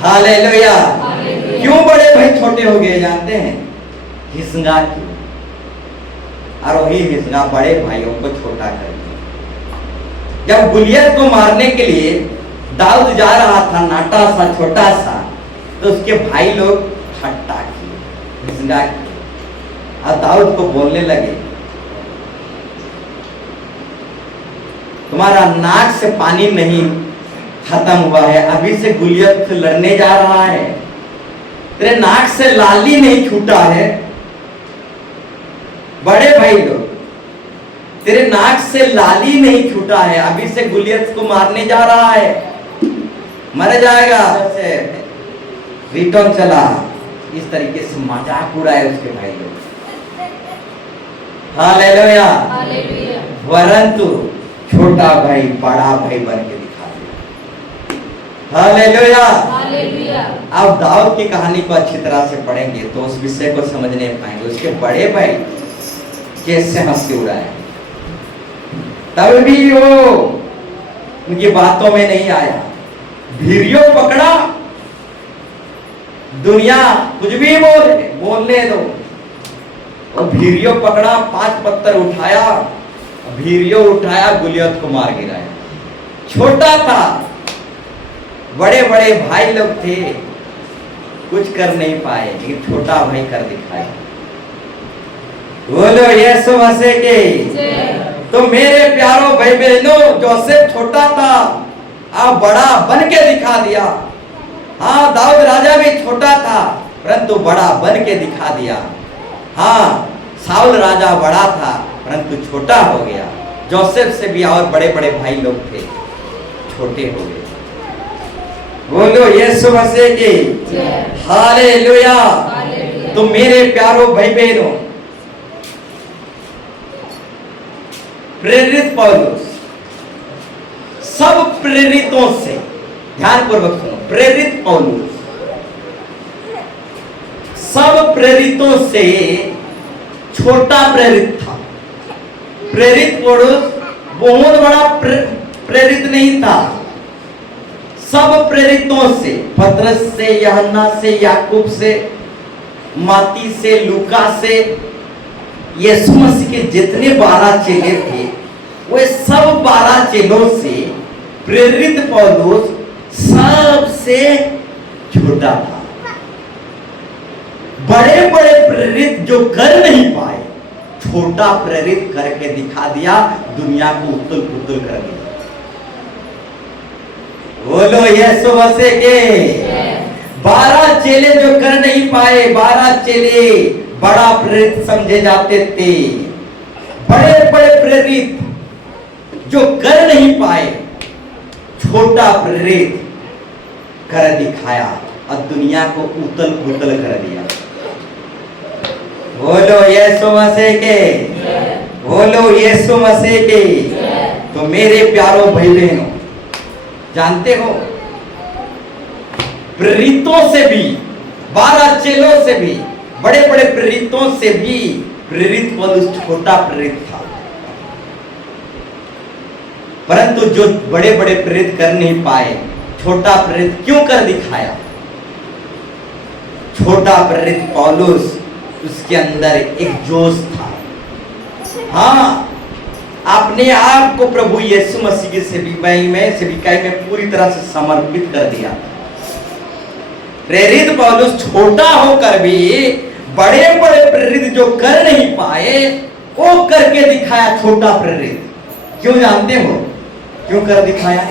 हालेलुया। क्यों बड़े भाई छोटे हो गए जानते हैं? हिसंगा क्यों? और वही हिसंगा बड़े भाइयों को छोटा कर दिया। जब गुलियत को मारने के लिए दाऊद जा रहा था, नाटा सा छोटा सा, तो उसके भाई लोग ठट्टा किए, हिसंगा किए, और दाऊद को बोलने लगे, तुम्हारा नाक से पानी नहीं खत्म हुआ है, अभी से गुलियत से लड़ने जा रहा है, तेरे नाक से लाली नहीं छूटा है। बड़े भाई लोग, तेरे नाक से लाली नहीं छूटा है, अभी से गुलियत को मारने जा रहा है, मर जाएगा। रिटर्न चला, इस तरीके से मजाक उड़ाए उसके भाई लोग। हालेलुया। परंतु छोटा भाई बड़ा भाई बन के दिखा दिया। हालेलुया। अब दाऊद की कहानी को अच्छी तरह से पढ़ेंगे तो उस विषय को समझ नहीं पाएंगे। उसके बड़े भाई कैसे हंसी उड़ाए, तब भी वो उनकी बातों में नहीं आया। भीरियो पकड़ा, दुनिया कुछ भी बोलने दो, और भीरियो पकड़ा, 5 पत्थर उठाया, भीरियो उठाया, गुलियत को मार गिराया। छोटा था, बड़े बड़े भाई लोग थे, कुछ कर नहीं पाए, लेकिन छोटा भाई कर दिखाया। बोलो यीशु मसीह के। तो मेरे प्यारों भाई बहनों, जोसेफ छोटा था, अब बड़ा बन के दिखा दिया। हाँ, दाऊद राजा भी छोटा था, परंतु बड़ा बन के दिखा दिया। हाँ, साउल राजा बड़ा था, परंतु छोटा हो गया। जोसेफ से भी और बड़े बड़े भाई लोग थे, छोटे हो गए। बोलो यीशु मसीह की। हालेलुया। तो मेरे प्यारों भाई बहनों, प्रेरित पौलुस सब प्रेरितों से, ध्यान पूर्वक सुनो, प्रेरित पौलुस सब प्रेरितों से छोटा प्रेरित था। प्रेरित पौलुस बहुत बड़ा प्रेरित नहीं था। सब प्रेरितों से, पतरस से, यूहन्ना से, याकूब से, माती से, लूका से, यीशु मसीह के जितने 12 चेले थे, वे सब 12 चेलों से प्रेरित पौलुस सबसे छोटा था। बड़े बड़े प्रेरित जो कर नहीं पाए, छोटा प्रेरित करके दिखा दिया, दुनिया को उतल पुतल कर दिया। बोलो यीशु मसीह के। 12 चेले जो कर नहीं पाए, 12 चेले बड़ा प्रेरित समझे जाते थे। बड़े बड़े प्रेरित जो कर नहीं पाए, छोटा प्रेरित कर दिखाया और दुनिया को उतल पुतल कर दिया। बोलो यीशु मसीह के। बोलो यीशु मसीह के। तो मेरे प्यारों भाई बहनों, जानते हो प्रेरितों से भी, 12 चेलों से भी, बड़े बड़े प्रेरितों से भी प्रेरित पौलुस छोटा प्रेरित था। परंतु जो बड़े बड़े प्रेरित कर नहीं पाए, छोटा प्रेरित क्यों कर दिखाया? छोटा प्रेरित पौलुस, उसके अंदर एक जोश था। हाँ, अपने आप को प्रभु यीशु मसीह की सेविकाई में पूरी तरह से समर्पित कर दिया। प्रेरित पौलुस छोटा होकर भी बड़े बड़े प्रेरित जो कर नहीं पाए, वो करके दिखाया छोटा प्रेरित। क्यों जानते हो क्यों कर दिखाया?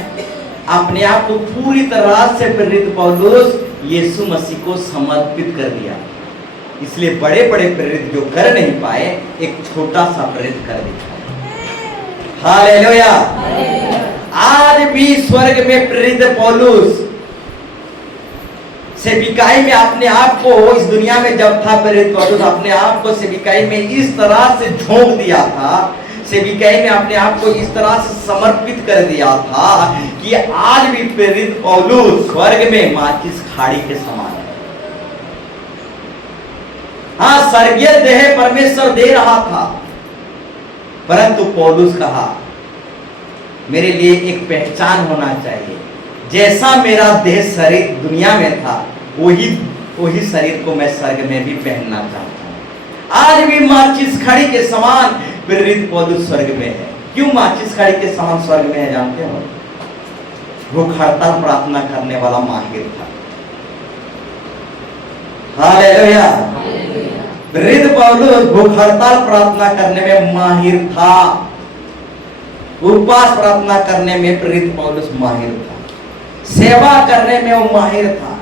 अपने आप को पूरी तरह से प्रेरित पौलुस यीशु मसीह को समर्पित कर दिया। इसलिए बड़े बड़े प्रेरित जो कर नहीं पाए, एक छोटा सा प्रेरित कर दिखाया। हालेलुया। आज भी स्वर्ग में प्रेरित पौलुस सेविकाई में अपने आप को, इस दुनिया में जब था प्रेरित पौलुस, अपने आप को सेविकाई में इस तरह से झोंक दिया था, सेविकाई में अपने आप को इस तरह से समर्पित कर दिया था कि आज भी प्रेरित पौलुस स्वर्ग में माचिस खाड़ी के समान है। हाँ, स्वर्गीय देह परमेश्वर दे रहा था, परंतु पौलुस कहा मेरे लिए एक पहचान होना चाहिए। जैसा मेरा देह शरीर दुनिया में था, वही शरीर को मैं स्वर्ग में भी पहनना चाहता हूँ। आज भी माचिस खाड़ी के समान प्रेरित पौलुस स्वर्ग में है। क्यों माचिस खाड़ी के समान स्वर्ग में है जानते हो? भूख हड़ताल प्रार्थना करने वाला माहिर था। हालेलुया। प्रेरित पौलुस भूख हड़ताल प्रार्थना करने में माहिर था। उपवास प्रार्थना करने में प्रेरित पौलुस माहिर था। सेवा करने में वो माहिर था।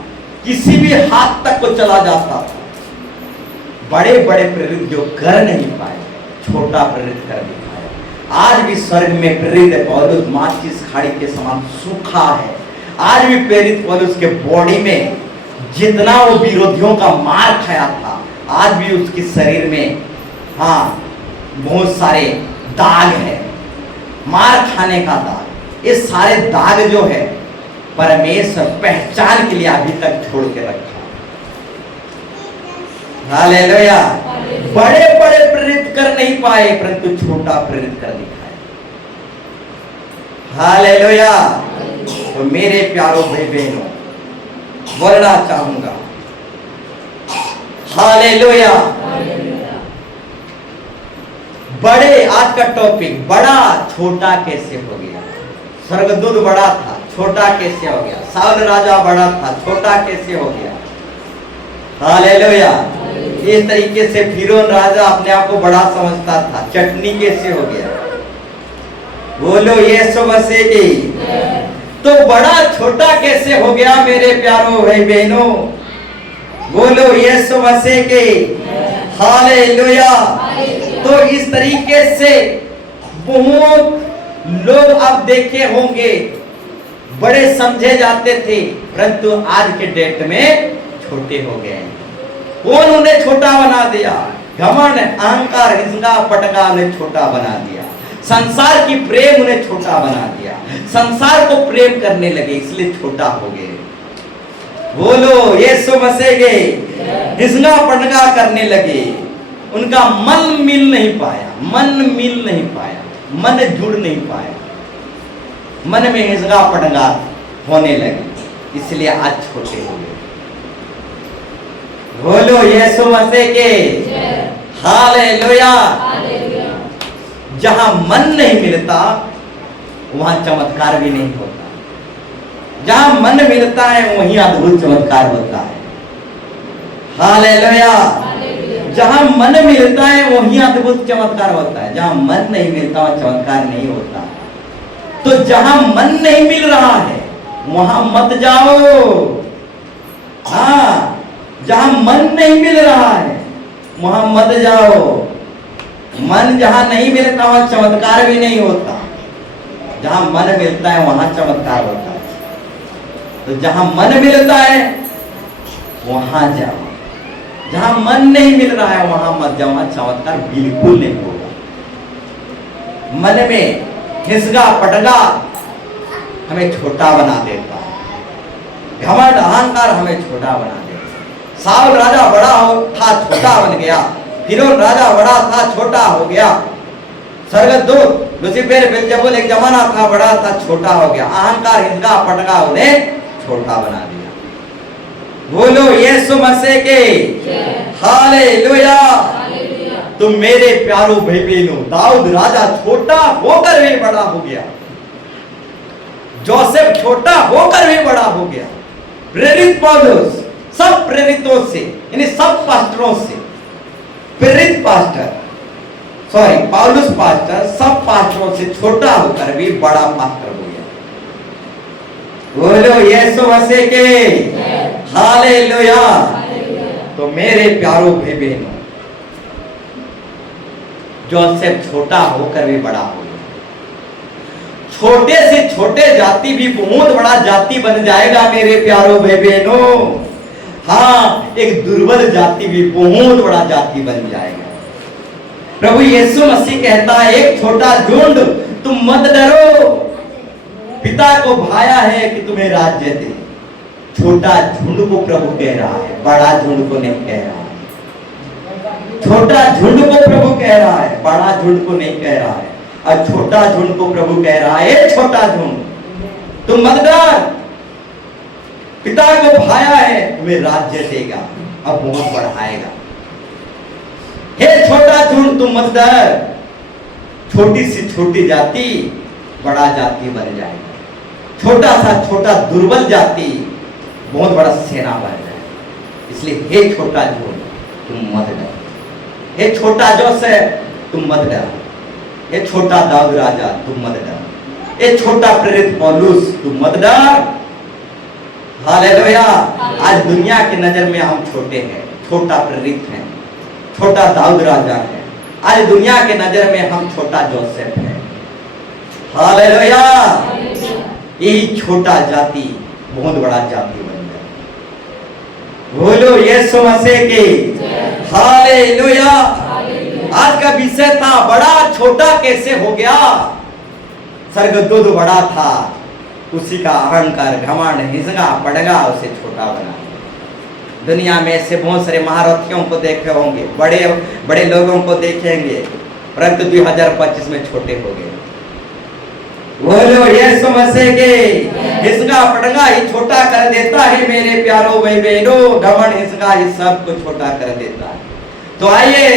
किसी भी हाथ तक को चला जाता था। बड़े बड़े प्रेरित जो कर नहीं पाए, छोटा प्रेरित कर दिखाया। आज भी स्वर्ग में प्रेरित पौलुस माचिस खाड़ी के समान सूखा है। आज भी प्रेरित पौलुस के बॉडी में जितना वो विरोधियों का मार खाया था, आज भी उसके शरीर में हाँ बहुत सारे दाग है, मार खाने का दाग। ये सारे दाग जो है परमेश्वर पहचान के लिए अभी तक छोड़ के रखा। हालेलुया। बड़े बड़े प्रेरित कर नहीं पाए, परंतु छोटा प्रेरित कर दिखाया। हालेलुया। तो मेरे प्यारों भाई बहनों, बोलना चाहूंगा हालेलुया। बड़े, आज का टॉपिक बड़ा छोटा कैसे हो गया। स्वर्गदूत बड़ा था, छोटा कैसे हो गया। साउल राजा बड़ा था, छोटा कैसे हो गया। हालेलुया। इस तरीके से फिरौन राजा अपने आप को बड़ा समझता था, चटनी कैसे हो गया। बोलो यीशु मसीह की। तो बड़ा छोटा कैसे हो गया मेरे प्यारों भाई बहनों। बोलो यीशु मसीह के। हालेलुया। तो इस तरीके से बहुत लोग आप देखे होंगे बड़े समझे जाते थे, परंतु आज के डेट में छोटे हो गए। कौन उन्हें छोटा बना दिया? घमंड, अहंकार, हिंसा, पटका उन्हें छोटा बना दिया। संसार की प्रेम उन्हें छोटा बना दिया। संसार को प्रेम करने लगे, इसलिए छोटा हो गए। बोलो यीशु मसीह के। हिंसा पटका करने लगे, उनका मन मिल नहीं पाया, मन मिल नहीं पाया। मन जुड़ नहीं पाया, मन में हिजगा पटंगा होने लगे, इसलिए आज छोटे हो गए। बोलो यीशु मसीह के हालेलुया। जहां मन नहीं मिलता वहां चमत्कार भी नहीं होता, जहां मन मिलता है वहीं अद्भुत चमत्कार होता है। हालेलुया। जहां मन मिलता है वहीं अद्भुत चमत्कार होता है, जहां मन नहीं मिलता वहां चमत्कार नहीं होता। तो जहां मन नहीं मिल रहा है वहां मत जाओ। हाँ, जहां मन नहीं मिल रहा है वहां मत जाओ। मन जहां नहीं मिलता वहां चमत्कार भी नहीं होता, जहां मन मिलता है वहां चमत्कार होता है। तो जहां मन मिलता है वहां जाओ, जहां मन नहीं मिल रहा है वहां मत जाओ, वहां चमत्कार बिल्कुल नहीं होगा। मन में हिसगा पटगा हमें छोटा बना देता है, घमंड अहंकार हमें छोटा बना देता है। साउल राजा बड़ा था, छोटा बन गया। फिरौन राजा बड़ा था, छोटा हो गया। स्वर्गदूत लूसीफर बेलजेबुल एक जमाना था, बड़ा था, छोटा हो गया। अहंकार हिसगा पटगा उन्हें छोटा बना दिया। बोलो यीशु मसीह के हालेलुया। तुम मेरे प्यारो भाई बहनों, दाऊद राजा छोटा होकर भी बड़ा हो गया, जोसेफ छोटा होकर भी बड़ा हो गया। प्रेरित पौलुस सब प्रेरितों से, यानी सब पास्टरों से, प्रेरित पास्टर पौलुस पास्टर सब पास्टरों से छोटा होकर भी बड़ा पास्टर हो गया। बोलो यीशु मसीह के हालेलुया। तो मेरे प्यारो भाई बहनों, जोसेफ छोटा होकर भी बड़ा हो गया। छोटे से छोटे जाति भी बहुत बड़ा जाति बन जाएगा मेरे प्यारो भाई बहनों। हाँ, एक दुर्बल जाति भी बहुत बड़ा जाति बन जाएगा। प्रभु यीशु मसीह कहता है, एक छोटा झुंड तुम मत डरो, पिता को भाया है कि तुम्हें राज्य दे। छोटा झुंड को प्रभु कह रहा है, बड़ा झुंड को नहीं कह रहा है। छोटा झुंड को प्रभु कह रहा है, बड़ा झुंड को नहीं कह रहा है। और छोटा झुंड को प्रभु कह रहा है, छोटा झुंड तुम मत डर, पिता को भाया है तुम्हें राज्य देगा और बहुत बढ़ाएगा। हे छोटा झुंड तुम मत डर, छोटी सी छोटी जाति बड़ा जाति बन जाएगा। छोटा सा छोटा दुर्बल जाति बहुत बड़ा सेना बन जाएगा। इसलिए हे छोटा झुंड तुम मत डर, हे छोटा जोसेफ तुम मत डर, हे छोटा दाऊद राजा तुम मत डर, हे छोटा प्रेरित पौलुस तुम मत डर। हालेलुया। आज दुनिया की नजर में हम छोटे हैं, छोटा प्रेरित हैं, छोटा दाऊद राजा है। आज दुनिया के नजर में हम छोटा जोसेफ है। हालेलुया। यही छोटा जाति बहुत बड़ा जाति बन जाए। बोलो यीशु मसीह के हालेलुया। आज का विषय था बड़ा छोटा कैसे हो गया। स्वर्गदूत बड़ा था, उसी का अहंकार घमंड हिसगा पड़गा उसे छोटा बना। दुनिया में ऐसे बहुत सारे महारथियों को देखे होंगे, बड़े बड़े लोगों को देखेंगे, परंतु 2025 में छोटे हो गए। बोलो यीशु मसीह के हिसगा पड़गा ही छोटा कर देता है मेरे प्यारो भाई बहनों। घमंड हिसगा ही सब को छोटा कर देता है। तो आइए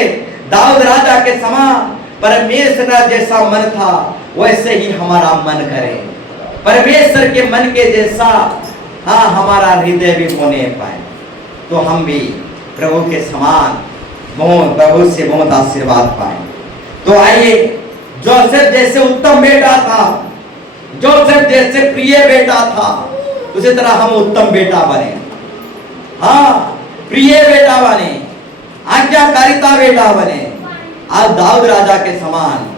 दाऊद राजा के समान परमेश्वर का जैसा मन था वैसे ही हमारा मन करे, परमेश्वर के मन के जैसा हाँ हमारा हृदय भी होने पाए, तो हम भी प्रभु के समान बहुत प्रभु से बहुत आशीर्वाद पाए। तो आइए जोसेफ जैसे उत्तम बेटा था, जोसेफ जैसे प्रिय बेटा था, उसी तरह हम उत्तम बेटा बने। हाँ, प्रिय बेटा बने, आज्ञाकारिता बेटा बने। आज दाऊद राजा के समान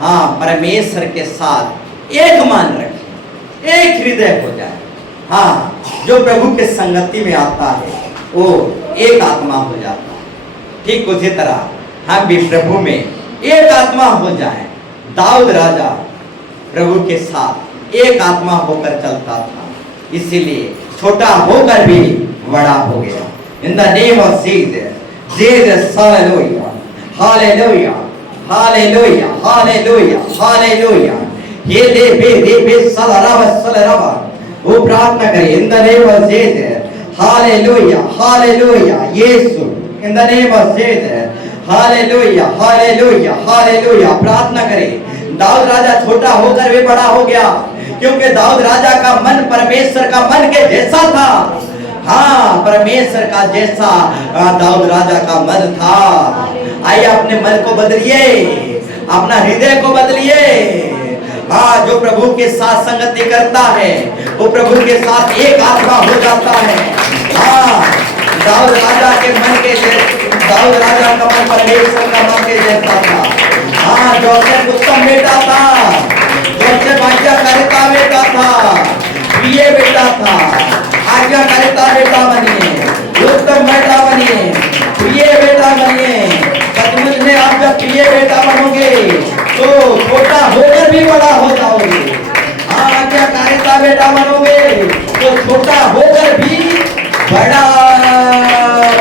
हाँ परमेश्वर के साथ एक मन रखें, एक हृदय हो जाए। हाँ, जो प्रभु के संगति में आता है वो एक आत्मा हो जाता है। ठीक उसी तरह हम भी प्रभु में एक आत्मा हो जाए। दाऊद राजा प्रभु के साथ एक आत्मा होकर चलता था, इसीलिए छोटा होकर भी बड़ा हो गया। In the name of Jesus, Jesus hallelujah, hallelujah, hallelujah, hallelujah, hallelujah. ये ले बे सलरावा। वो प्रार्थना करिए in the name of Jesus. Hallelujah, hallelujah, यीशु in the name of Jesus. Hallelujah, hallelujah, hallelujah. प्रार्थना करें। दाऊद राजा छोटा होकर भी बड़ा हो गया, क्योंकि दाऊद राजा का मन परमेश्वर का मन के जैसा था। हाँ, परमेश्वर का जैसा दाऊद राजा का मन था। आइए अपने मन को बदलिए, अपना हृदय को बदलिए। हाँ, जो प्रभु के साथ संगति करता है वो प्रभु के साथ एक आत्मा हो जाता है। हाँ, दाऊद राजा के मन के दाऊद राजा का मन परमेश्वर का मन के जैसा था। हाँ, जोसेफ उत्तम बेटा था, जोसेफ आज्ञाकारिता बेटा था, प्रिय बेटा था। आज्ञाकारिता बेटा बनिए, उत्तम बेटा बनिए, प्रिय बेटा बनिए। सचमुच में आप जब प्रिय बेटा बनोगे तो छोटा होकर भी बड़ा हो जाओगे। हाँ, आज्ञाकारिता बेटा बनोगे तो छोटा होकर भी बड़ा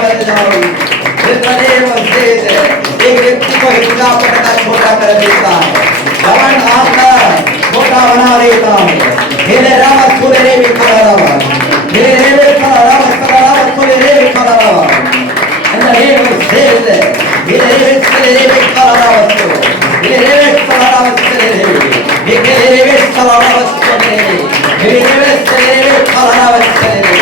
बन जाओगे। एक व्यक्ति को हिंसा पटका छोटा कर देता है, घमंड आकर छोटा बना देता है। हेले राम सुरे रे विखरा रावा, हेले रे विखरा रावा, सदा रावा सुरे रे विखरा रावा। हेले रे विखरा, हेले रे विखरा रावा सुरे, हेले रे विखरा रावा सुरे रे, हेले रे विखरा रावा सुरे रे, हेले रे विखरा रावा सुरे रे,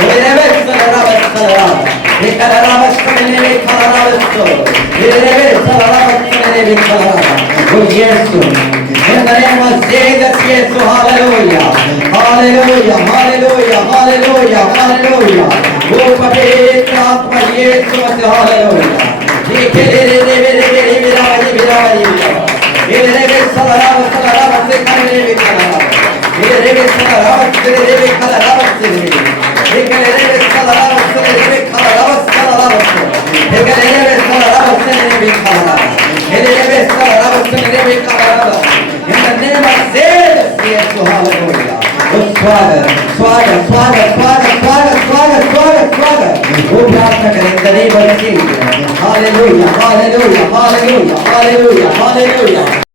हेले रे विखरा रावा सुरे रे। विखरा रावा सुरे रे, विखरा रावा सुरे, हेले रे विखरा रावा सुरे रे, विखरा रावा। Oh yes, in the name of Jesus, yes, hallelujah, hallelujah, hallelujah, hallelujah, hallelujah. Oh, पवित्र आत्मा यीशु मसीह, hallelujah. ये केले रे रे रे रे रे बिराई बिराई बिराई। ये रे रे सलाम से करने भी करा। ये रे रे सलाम से रे रे करा से रे। ये केले रे सलाम से रे रे करा से। ये केले रे सलाम से रे रे करा। ये रे रे सलाम से रे रे करा। In the name of Jesus, yes, hallelujah. स्वागत, स्वागत, स्वागत, स्वागत, स्वागत, स्वागत, स्वागत, स्वागत। वो प्रार्थना करें in the name of Jesus. Hallelujah, hallelujah, hallelujah, hallelujah, hallelujah.